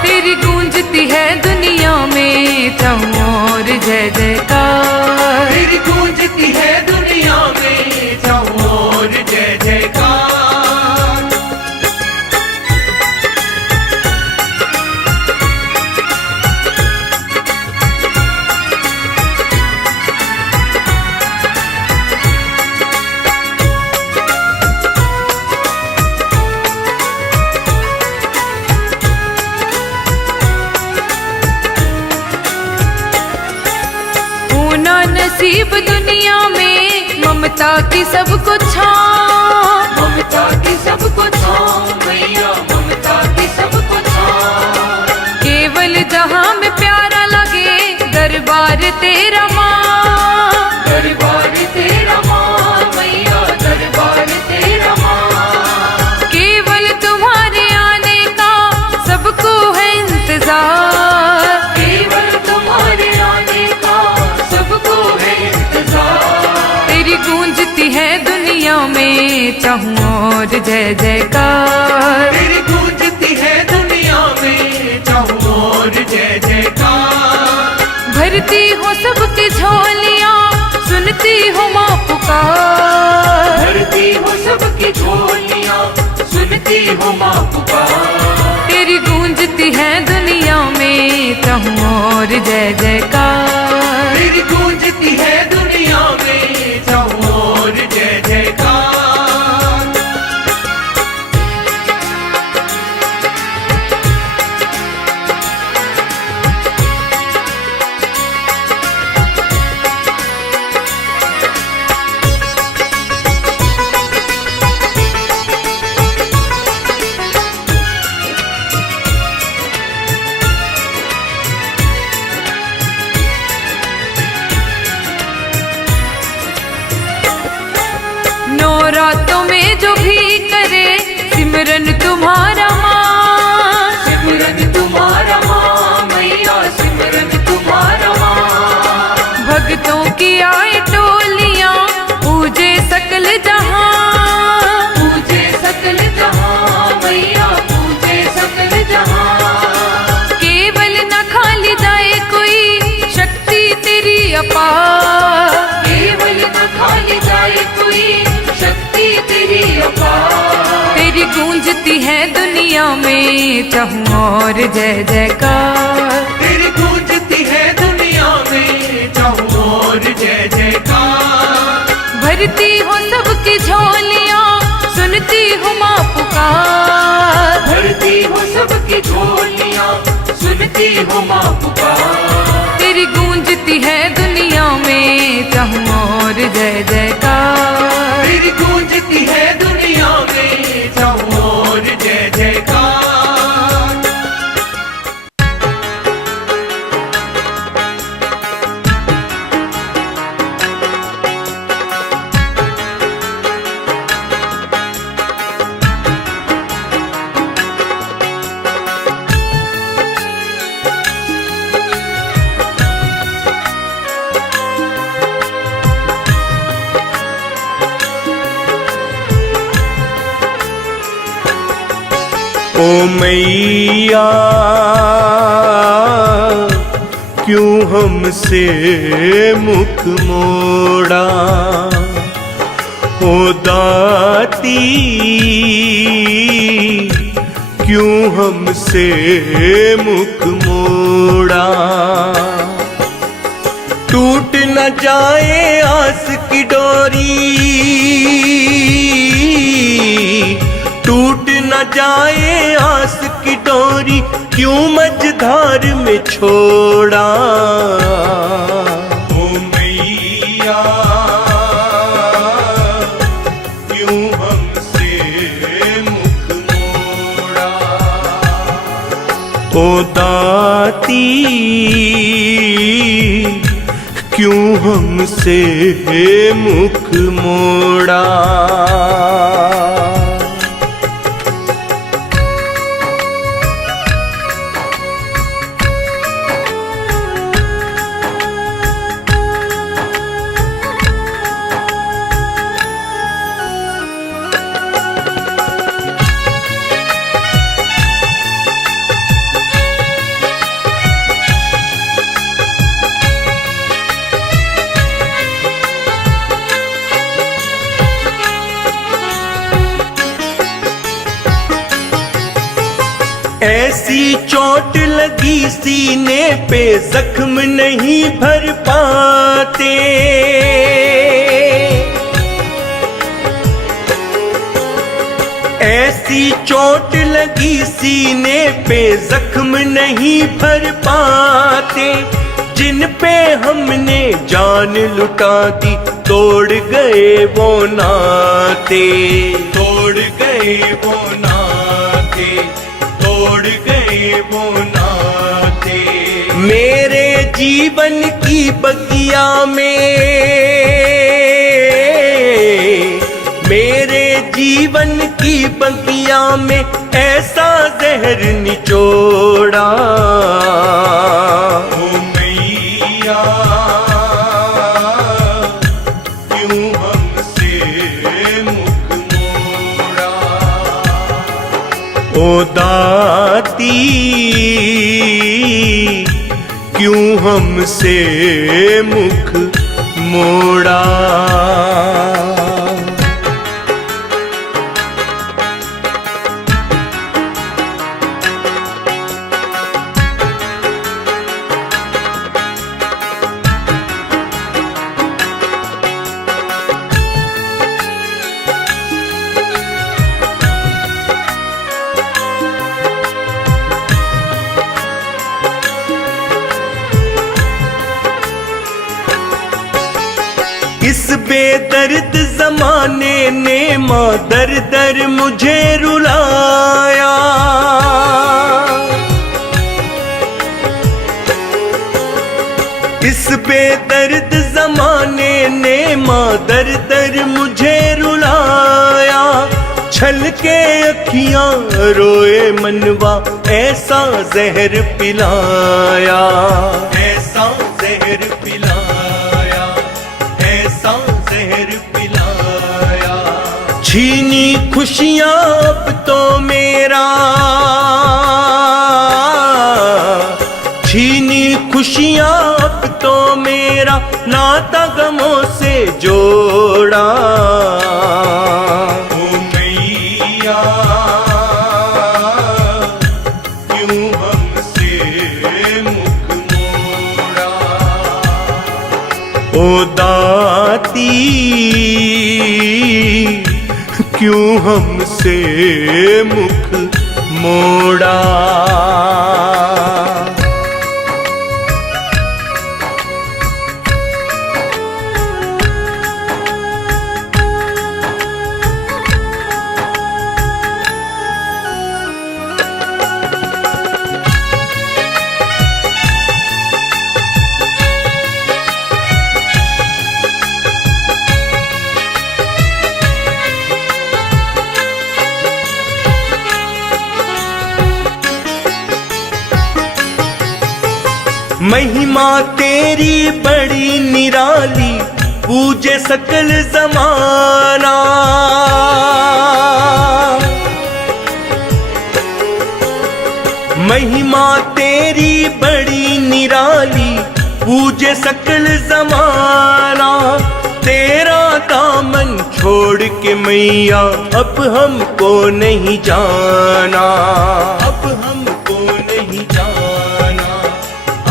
तेरी गूंजती है दुनिया में चाहूं और जय जयकार। तेरी गूंजती है दुनिया में चाहूं और जय जयकार। होना नसीब दुनिया में ममता की सबको छां। ममता की सबको छां मैया, ममता की सबको छां। केवल जहां में प्यारा लगे दरबार तेरा माँ। दरबार तेरा माँ मैया, दरबार तेरा माँ। केवल तुम्हारे आने का सबको है इंतजार। केवल तुम्हारे आने का सबको है इंतजार। तेरी गूंजती है दुनिया में चाहूं और जय जयकार। तेरी गूंजती है दुनिया में चाहूं और जय जयकार। भरती हो सबकी झोलियां, सुनती हो माँ पुकार। भरती हो सबकी झोलियां, सुनती हो माँ पुकार। तेरी गूंजती है दुनिया में चाहूं और जय जयकार। तेरी गूंजती है दुनिया में चाहूं अपार। केवल न खाली जाए कोई शक्ति तेरी अपार। तेरी गूंजती है दुनिया में चाहूं और जय जयकार। तेरी गूंजती है दुनिया में चाहूं और जय जयकार। भरती हो सबकी झोलियां सुनती हूँ माँ पुकार। भरती हो सबकी झोलियां सुनती हो माँ पुकार। तेरी गूंजती है दुनिया में चाहूं और जय जयकार। तेरी गूंजती है दुनिया में चाहूं और जय जयकार। ओ मैया क्यों हमसे मुख मोड़ा। ओ दाती क्यों हमसे मुख मोड़ा। टूट न जाए आस की डोरी। टूट न जाए आस की डोरी क्यों मझधार में छोड़ा। ओ मैया क्यों हमसे मुख मोड़ा। ओ दाती क्यों हमसे मुख मोड़ा। ऐसी चोट लगी सीने पे जख्म नहीं भर पाते। ऐसी चोट लगी सीने पे जख्म नहीं भर पाते। जिन पे हमने जान लुटा दी तोड़ गए वो नाते। तोड़ गए वो नाते। तोड़ गए वो नाते। मेरे जीवन की बगिया में। मेरे जीवन की बगिया में ऐसा जहर निचोड़ा। ओ मैया क्यों हमसे मुख मोड़ा। ओ दाती क्यों हमसे मुख मोड़ा। इस बेदर्द जमाने ने माँ दर दर मुझे रुलाया। इस बेदर्द जमाने ने माँ दर दर मुझे रुलाया। छल के अखियां रोए मनवा ऐसा जहर पिलाया। ऐसा जहर पिलाया। ऐसा जहर पिलाया। छीनी खुशियां अब तो मेरा। छीनी खुशियां अब तो मेरा तेरा नाता गमों से जोड़ा। ओ मैया क्यों हमसे मुख मोड़ा। ओ दाती क्यों हमसे मुख मोड़ा। महिमा तेरी बड़ी निराली, पूजे सकल जमाना। महिमा तेरी बड़ी निराली, पूजे सकल जमाना। तेरा दामन छोड़ के मैया अब हमको नहीं जाना। अब हमको नहीं जाना,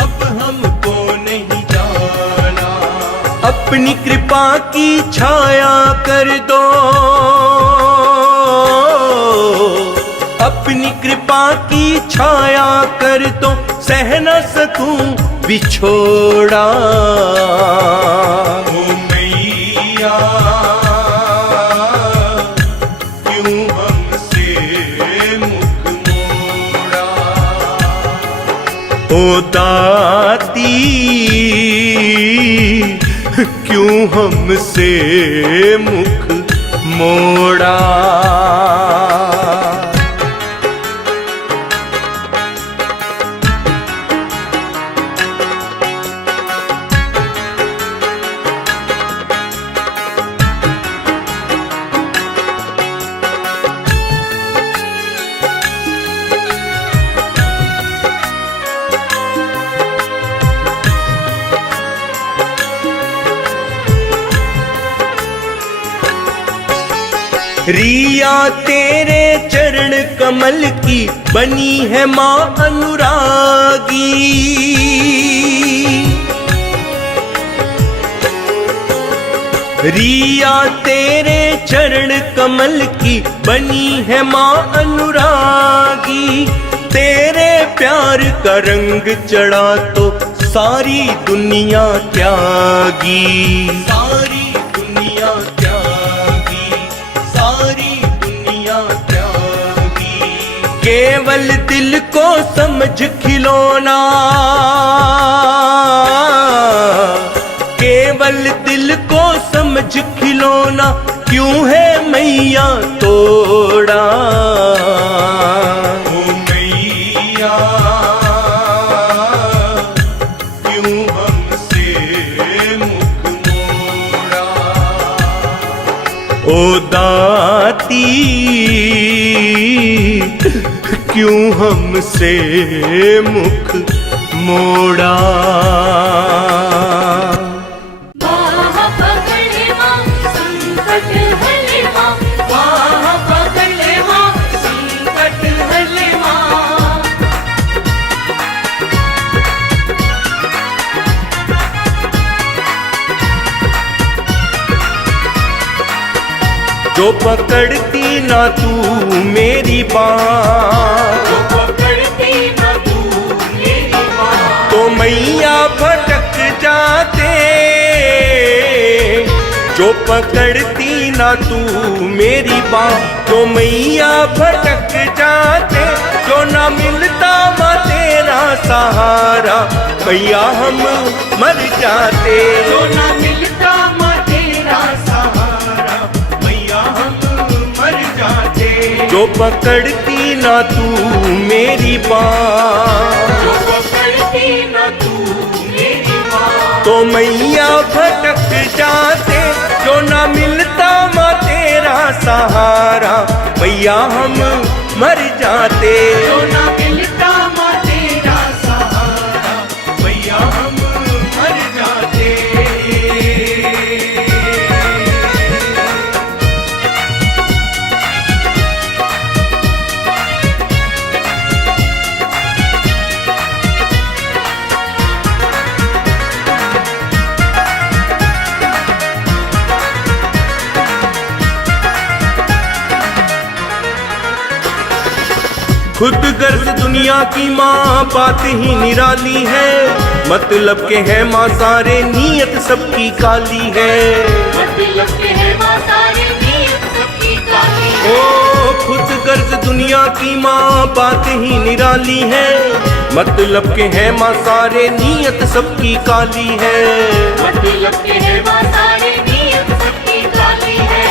अब हमको नहीं जाना। अपनी कृपा की छाया कर दो, अपनी कृपा की छाया कर दो, सह न सकूं बिछोड़ा। ओ मैया क्यों हमसे मुख मोड़ा। ओ दाती क्यों हमसे मुख मोड़ा। रिया तेरे चरण कमल की बनी है माँ अनुरागी। रिया तेरे चरण कमल की बनी है माँ अनुरागी। तेरे प्यार का रंग चढ़ा तो सारी दुनिया त्यागी। सारी दुनिया त्यागी, सारी दुनिया त्यागी। केवल दिल को समझ खिलौना, केवल दिल को समझ खिलौना, क्यों है मैया तोड़ा। ओ मैया क्यों हमसे मुख मोड़ा। ओ दाती क्यों हमसे मुख मोड़ा। बाह पकड़ ले माँ, संकट हले माँ। बाह पकड़ ले माँ, संकट हले माँ। जो पकड़ती ना तू मेरी बाँ, जो पकड़ती ना तू मेरी बाँ, तो मैया भटक जाते। जो पकड़ती ना तू मेरी बाँ, तो मैया भटक जाते। जो ना मिलता माँ तेरा सहारा, मैया हम मर जाते। जो ना मिलता माँ तेरा सहारा, मैया हम मर जाते। जो पकड़ती ना तू मेरी बाँ, जो पकड़ती ना तू मेरी बाँ, तो मैया भटक जाते। जो ना मिलता माँ तेरा सहारा, मैया हम मर जाते। जो ना मिलता माँ तेरा सहारा, मैया हम मर जाते। खुद गर्ज दुनिया की माँ बात ही निराली है, मतलब के है माँ सारे नीयत सबकी काली है। मतलब के है माँ सारे नीयत सबकी काली है। ओ खुद गर्ज दुनिया की माँ बात ही निराली है, मतलब के है माँ सारे नीयत सबकी काली है। मतलब के है माँ सारे नीयत सबकी काली है।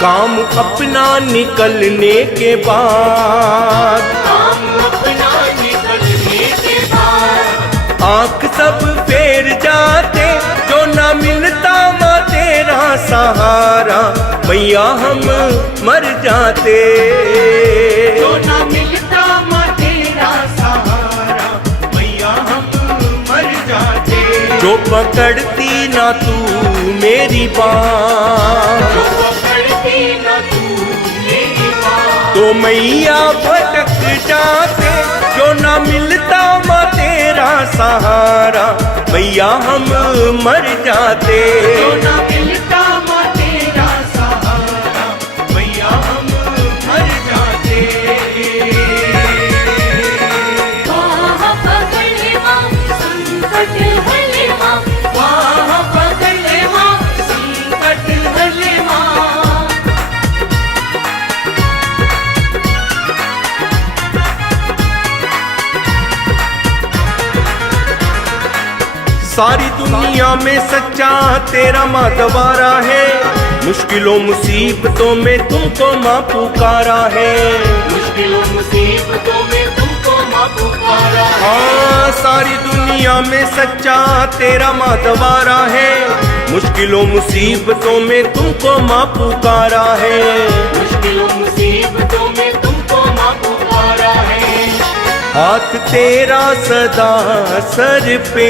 काम अपना निकलने के बाद, काम अपना निकलने के बाद, आँख सब फेर जाते जो ना मिलता माँ तेरा सहारा, मैया हम मर जाते। जो ना मिलता माँ तेरा सहारा, मैया हम मर जाते। जो पकड़ती ना तू मेरी बात, जो पकड़ती ना तू मेरी बात, तो मैया भटक जाते जो ना मिलता माँ तेरा सहारा, मैया हम मर जाते। जो ना मिलता माँ तेरा सहारा, मैया हम मर जाते। वहाँ पकड़े माँ संकट हले माँ, वहाँ पकड़े माँ संकट हले माँ। सारी दुनिया में सच्चा तेरा माँ दवारा है, मुश्किलों मुसीबतों में तुमको माँ पुकारा है। मुश्किलों मुसीबतों में तुमको माँ पुकारा है। हाँ सारी दुनिया में सच्चा तेरा माँ दवारा है, मुश्किलों मुसीबतों में तुमको माँ पुकारा है। मुश्किलों मुसीबतों में तुमको माँ पुकारा है। हाथ तेरा सदा सर पे,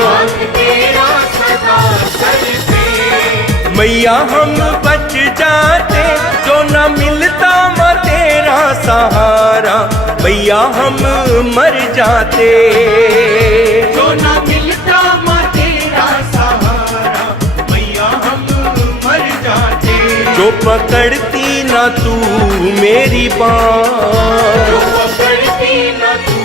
हाथ तेरा सदा सर पे, मैया हम बच जाते जो न मिलता माँ तेरा सहारा, मैया हम मर जाते। जो ना मिलता माँ तेरा सहारा, मैया हम मर जाते। जो पकड़ती ना तू मेरी बात, जो पकड़ती ना तू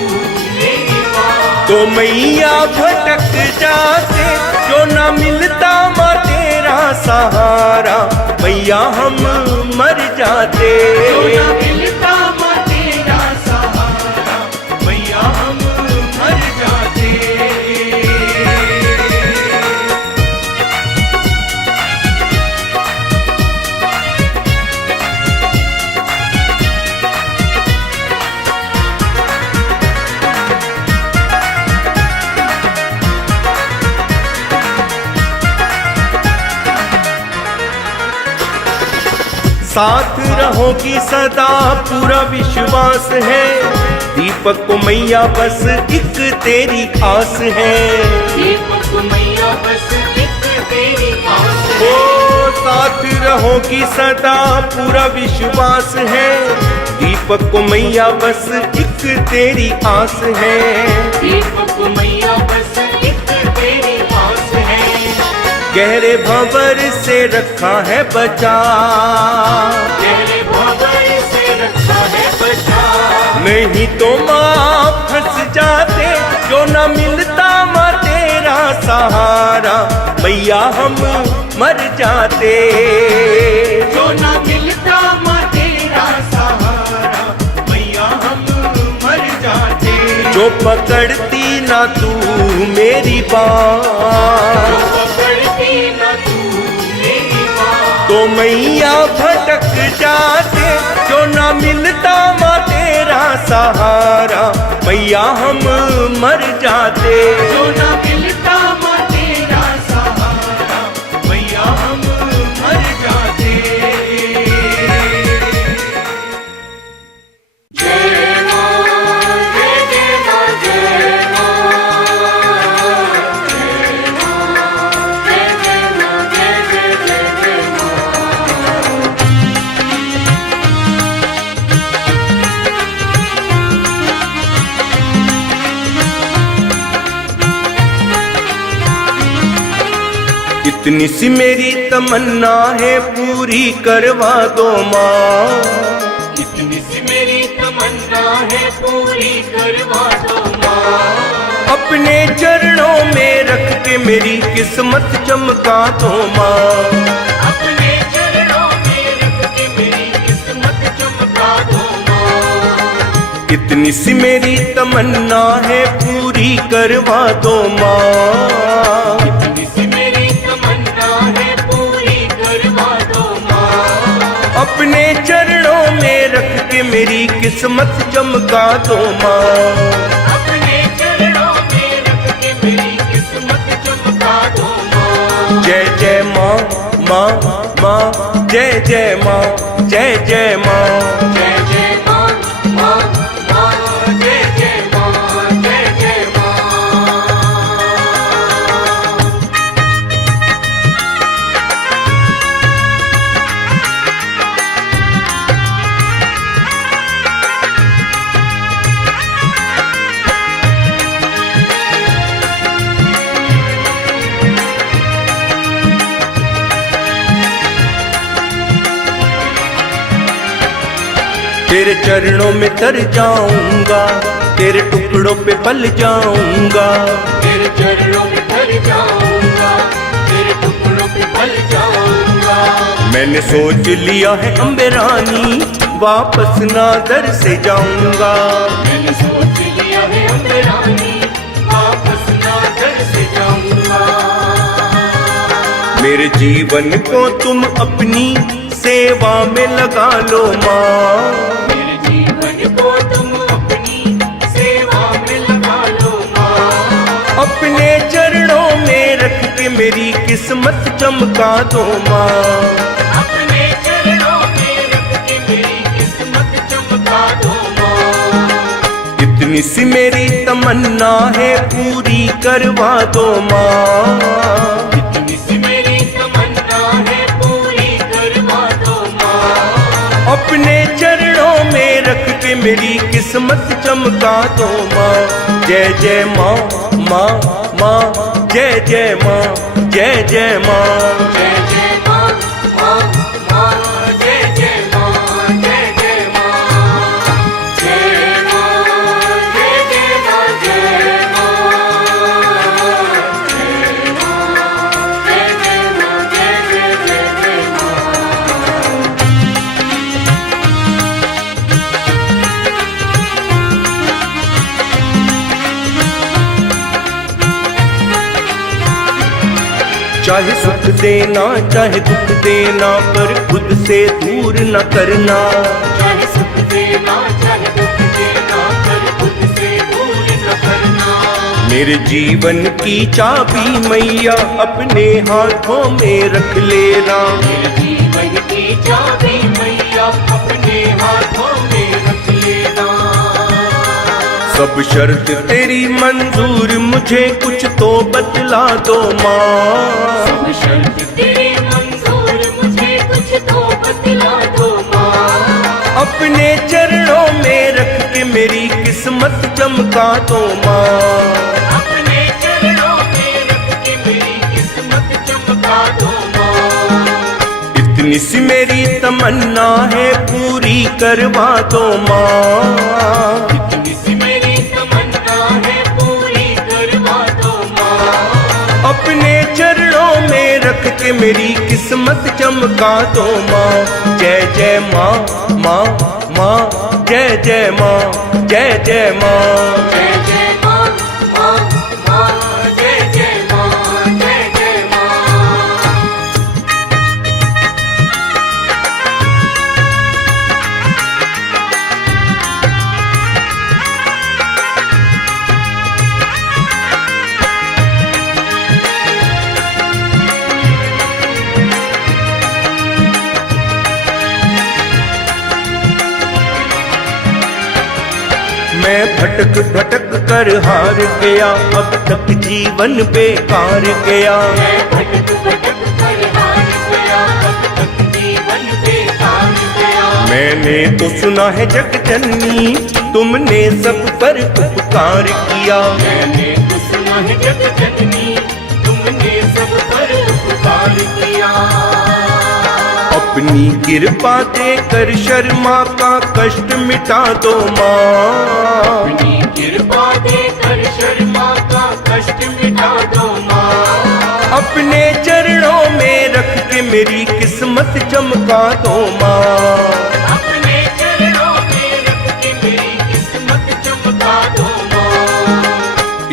मेरी बात, तो मैया भटक जाते जो ना मिलता माँ तेरा सहारा, मैया हम मर जाते। जो ना मिलता माँ तेरा सहारा, मैया हम मर जाते। साथ रहोगी सदा पूरा विश्वास है, दीपक को मैया बस एक तेरी आस है। दीपक मैया बस एक तेरी आस ओ है। साथ रहोगी सदा पूरा विश्वास है, दीपक को मैया बस एक तेरी आस है। दीपक मैया बस एक तेरी आस है। गहरे भंवर से रखा है बचा, गहरे भंवर से रखा है बचा, नहीं तो माँ फंस जाते जो न मिलता माँ तेरा सहारा, मैया हम मर जाते। जो ना मिलता माँ तेरा सहारा, मैया हम मर जाते। जो पकड़ती ना तू मेरी बात, जो पकड़ती ना तू मेरी बात, तो मैया भटक जाते जो ना मिलता माँ तेरा सहारा, मैया हम मर जाते। जो ना मिलता माँ तेरा सहारा, मैया हम मर जाते। जय माँ, जय जय माँ, जय माँ, जय माँ, जय जय माँ, जय जय जय जय माँ। इतनी सी मेरी तमन्ना है पूरी करवा दो माँ, इतनी सी मेरी तमन्ना है पूरी करवा दो माँ। अपने चरणों में रख के मेरी किस्मत चमका दो माँ। अपने चरणों में रख के मेरी किस्मत चमका दो माँ। इतनी सी मेरी तमन्ना है पूरी करवा दो माँ। इतनी सी मेरी तमन्ना है पूरी करवा दो माँ। अपने चरणों में रख के मेरी किस्मत चमका दो माँ। जय जय माँ, माँ माँ, जय जय माँ, जय जय माँ, जय जय माँ, माँ माँ, जय जय माँ, जय जय माँ। तेरे चरणों में तर जाऊंगा, तेरे टुकड़ों पे पल जाऊंगा। तेरे चरणों में तर जाऊंगा, तेरे टुकड़ों पे पल जाऊंगा। मैंने सोच लिया है अम्बे रानी, वापस ना दर से जाऊंगा। मैंने सोच लिया है अम्बे रानी, वापस ना दर से जाऊंगा। मेरे जीवन को तुम अपनी सेवा में लगा लो माँ। मेरे जीवन को तुम अपनी सेवा में लगा लो माँ। अपने चरणों में रख के मेरी किस्मत चमका दो माँ। अपने चरणों में रख के मेरी किस्मत चमका दो माँ। इतनी सी मेरी तमन्ना है पूरी करवा दो माँ। इतनी सी मेरी तमन्ना है पूरी करवा दो माँ। अपने चरणों में रख के मेरी किस्मत चमका दो माँ। जय जय माँ, माँ माँ, जय जय माँ, जय जय माँ, जय जय माँ, माँ माँ, जय जय माँ, जय जय माँ, जय माँ, जय जय माँ, जय माँ, जय जय माँ, जय जय माँ, जय जय जय माँ। चाहे सुख देना चाहे दुख देना, पर खुद से दूर न करना। चाहे सुख देना चाहे दुख देना, पर खुद से दूर न करना। मेरे जीवन की चाबी मैया अपने हाथों में रख लेना। मेरे जीवन की चाबी मैया अपने हाथों में रख लेना। सब शर्त तेरी मंजूर, मुझे कुछ तो बतला दो माँ। सब शर्त तेरी मंजूर, मुझे कुछ तो बतला दो माँ। अपने चरणों में रख के मेरी किस्मत चमका दो माँ। अपने चरणों में रख के मेरी किस्मत चमका दो माँ। इतनी सी मेरी तमन्ना है पूरी करवा दो माँ। इतनी सी मेरी तमन्ना है पूरी करवा दो माँ। अपने चरणों में रख के मेरी किस्मत चमका दो माँ। जय जय माँ, माँ माँ, जय जय माँ, जय जय माँ, जय जय माँ, माँ माँ, जय जय माँ, जय जय माँ। मैं भटक भटक कर हार गया, अब तक जीवन बेकार गया। मैं भटक भटक कर हार गया, अब तक जीवन बेकार गया। मैंने तो सुना है जग जननी, तुमने सब पर उपकार किया। मैंने तो सुना है जग जननी, तुमने सब पर उपकार किया। अब अपनी कृपा देकर शर्मा का कष्ट मिटा दो माँ। अपनी कृपा देकर शर्मा का कष्ट मिटा दो माँ। अपने चरणों में रख के मेरी किस्मत चमका दो माँ। अपने चरणों में रख के मेरी किस्मत चमका दो माँ।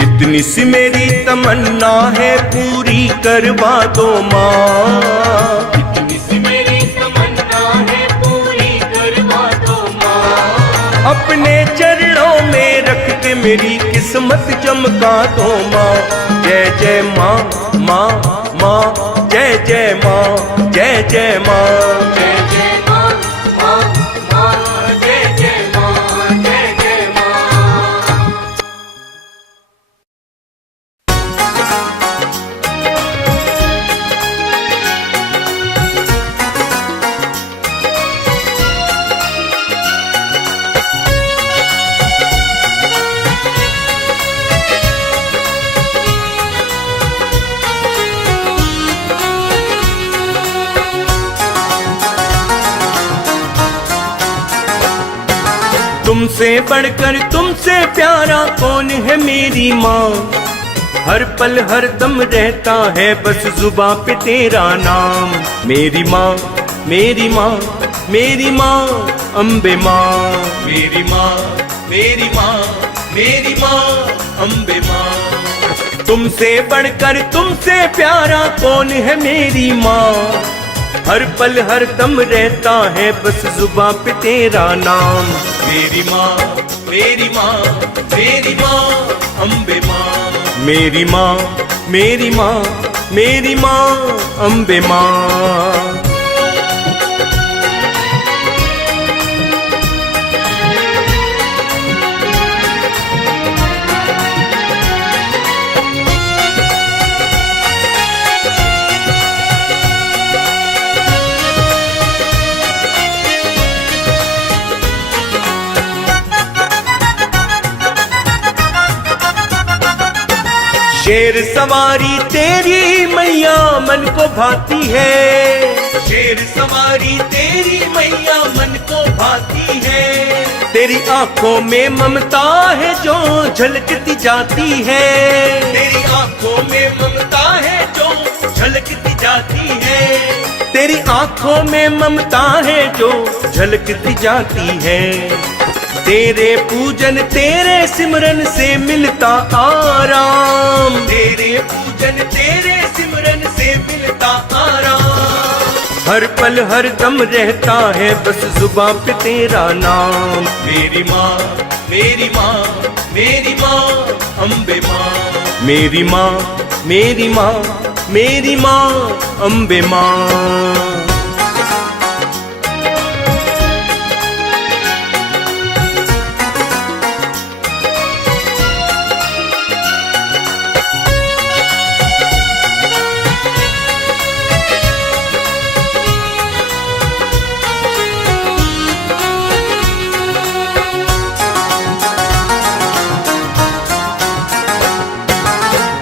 इतनी सी मेरी तमन्ना है पूरी करवा दो माँ। इतनी सी मेरी तमन्ना है पूरी करवा दो माँ। अपने चरणों में रख के मेरी किस्मत चमका दो माँ। जय जय माँ माँ माँ, जय जय माँ, जय जय माँ। जय जय माँ माँ माँ, जय जय माँ, जय जय माँ। तुमसे बढ़कर तुमसे प्यारा कौन है मेरी माँ। हर पल हर दम रहता है बस जुबां पे तेरा नाम। मेरी माँ मेरी माँ मेरी माँ अम्बे माँ। मेरी माँ मेरी माँ मेरी माँ अम्बे माँ। तुमसे बढ़कर तुमसे प्यारा कौन है मेरी माँ। हर पल हर दम रहता है बस जुबां पे तेरा नाम। मेरी माँ मेरी माँ मेरी माँ अम्बे माँ। मेरी माँ मेरी माँ मेरी माँ अम्बे माँ। शेर सवारी तेरी मैया मन को भाती है। शेर सवारी तेरी मैया मन को भाती है। तेरी आंखों में ममता है जो झलकती जाती है। तेरी आंखों में ममता है जो झलकती जाती है। तेरी आंखों में ममता है जो झलकती जाती है। तेरे पूजन तेरे सिमरन से मिलता आराम। तेरे पूजन तेरे सिमरन से मिलता आराम। हर पल हर दम रहता है बस जुबां पे तेरा नाम। मेरी माँ मेरी माँ मेरी माँ अम्बे माँ। मेरी माँ मेरी माँ मेरी माँ अम्बे माँ।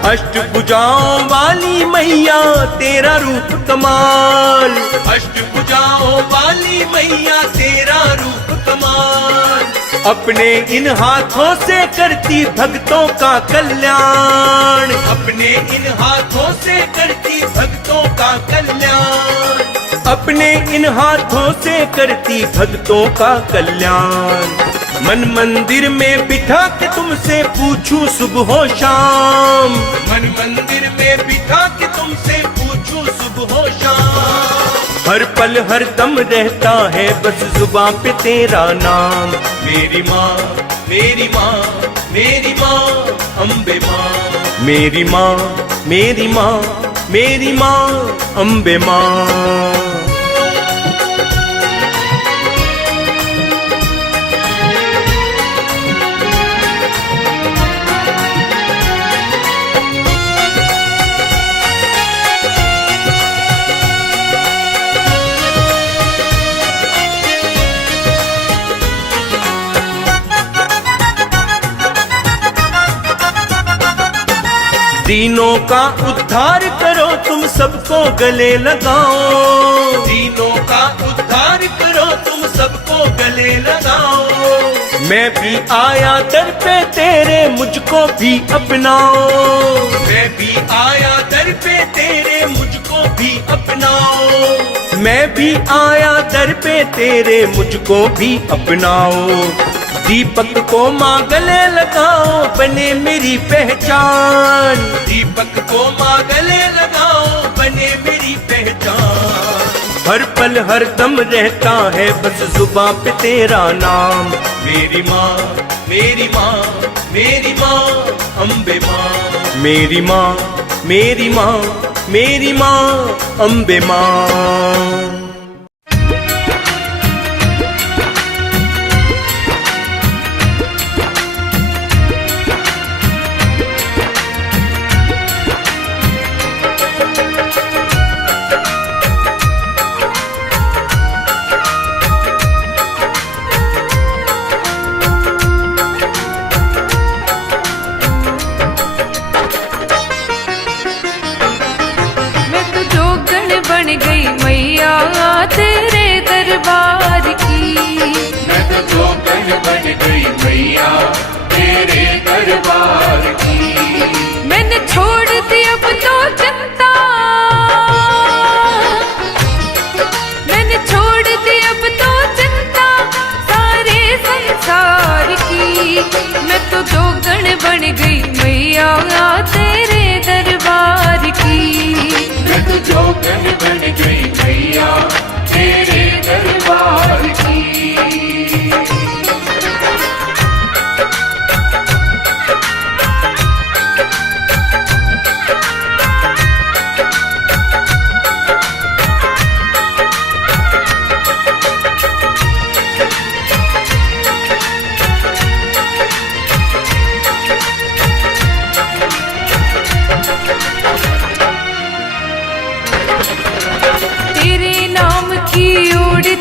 अष्टभुजाओं वाली मैया तेरा रूप कमाल। अष्टभुजाओं वाली मैया तेरा रूप कमाल। अपने इन हाथों से करती भक्तों का कल्याण। अपने इन हाथों से करती भक्तों का कल्याण। अपने इन हाथों से करती भक्तों का कल्याण। मन मंदिर में बिठा के तुमसे पूछूं सुबह शाम। मन मंदिर में बिठा के तुमसे पूछूं सुबह शाम। हर पल हर दम रहता है बस जुबां पे तेरा नाम। मेरी माँ मेरी माँ मेरी माँ अम्बे माँ। मेरी माँ मेरी माँ मेरी माँ अम्बे माँ। दीनों का उद्धार करो, तुम सबको गले लगाओ। दीनों का उद्धार करो, तुम सबको गले लगाओ। मैं भी आया दर पे तेरे, मुझको भी अपनाओ। मैं भी आया दर पे तेरे, मुझको भी अपनाओ। मैं भी आया दर पे तेरे, मुझको भी अपनाओ। दीपक को माँ गले लगाओ, बने मेरी पहचान। दीपक को माँ गले लगाओ, बने मेरी पहचान। हर पल हर दम रहता है बस जुबां पे तेरा नाम। मेरी माँ, मेरी माँ, मेरी माँ अम्बे माँ। मेरी माँ, मेरी माँ, मेरी माँ अम्बे माँ। बन गई मैया तेरे दरबार की। मैं तो जोगन बन गई मैया तेरे दरबार की। मैंने छोड़ दी अब तो चिंता, मैंने छोड़ दी अब तो चिंता सारे संसार की। मैं तो जोगन बन गई मैया तेरे दरबार की। मैं तो जोगन बन गई मैया तेरे दरबार की।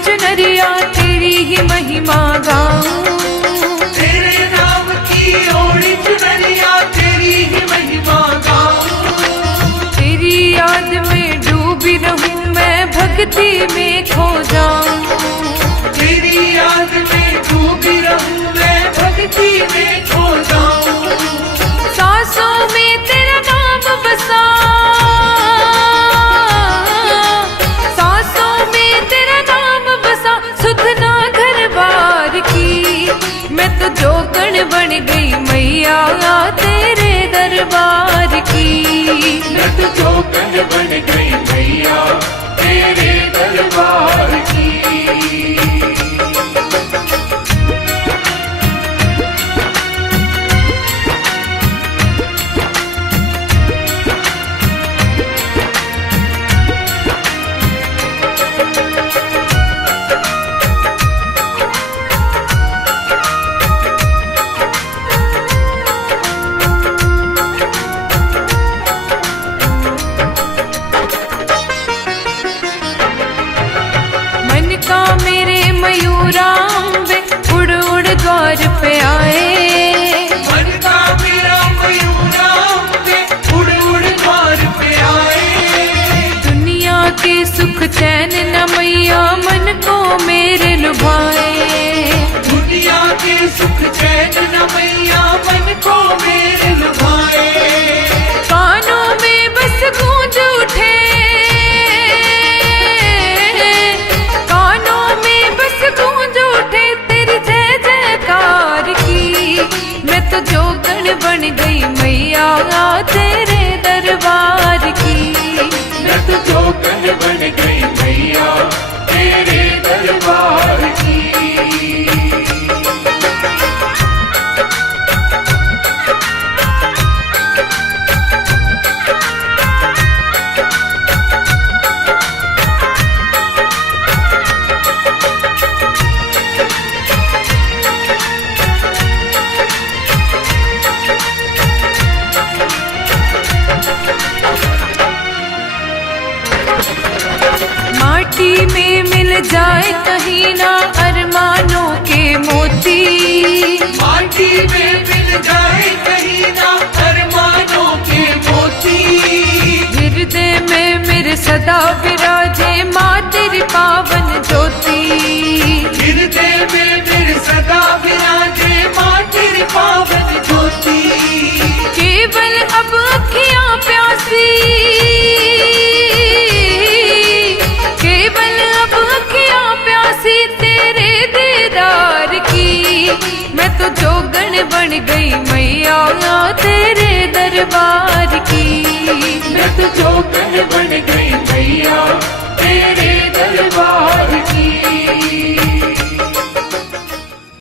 चुनरिया तेरी ही महिमा गाऊं। तेरे नाम की ओढ़ी चुनरिया तेरी ही महिमा गाऊं। तेरी याद में डूबी रहूं मैं, भक्ति में खो जाऊं। तेरी याद में डूबी रहूं मैं, भक्ति में खो जाऊं। सांसों में तेरा नाम बसा, सांसों में तेरा नाम बसा, सुधना घर बार की। मैं तो जोगन बन गई मैया तेरे दरबार की। मैं तो जोगन बन गई मैया तेरे दरबार की। मयूरांबे उड़ उड़ द्वार पे आए। मन का मेरा मयूरांबे उड़ उड़ द्वार पे आए। दुनिया के सुख चैन न मैया मन को मेरे लुभाए। दुनिया के सुख चैन न मैया मन को मेरे लुभाए। कानों में बस गूंज उठे, गूंज उठे तेरी जय जयकार की। मैं तो जोगन बन गई मैया तेरे दरबार की। मैं तो जोगन बन गई मैया तेरे दरबार की। माटी में मिल जाए कहीं ना अरमानों के मोती। माटी में मिल जाए कहीं ना अरमानों के मोती। में मेरे सदा विराजे माँ तेरी पावन ज्योति। हृदय में मेरे सदा विराजे माँ तेरी पावन ज्योति। केवल अब अखियाँ प्यासी, केवल अब अखियाँ प्यासी तेरे दीदार की। मैं तो जोगन बन गई मैया तेरे दरबार की। मैं तो जोगन बन गई मैया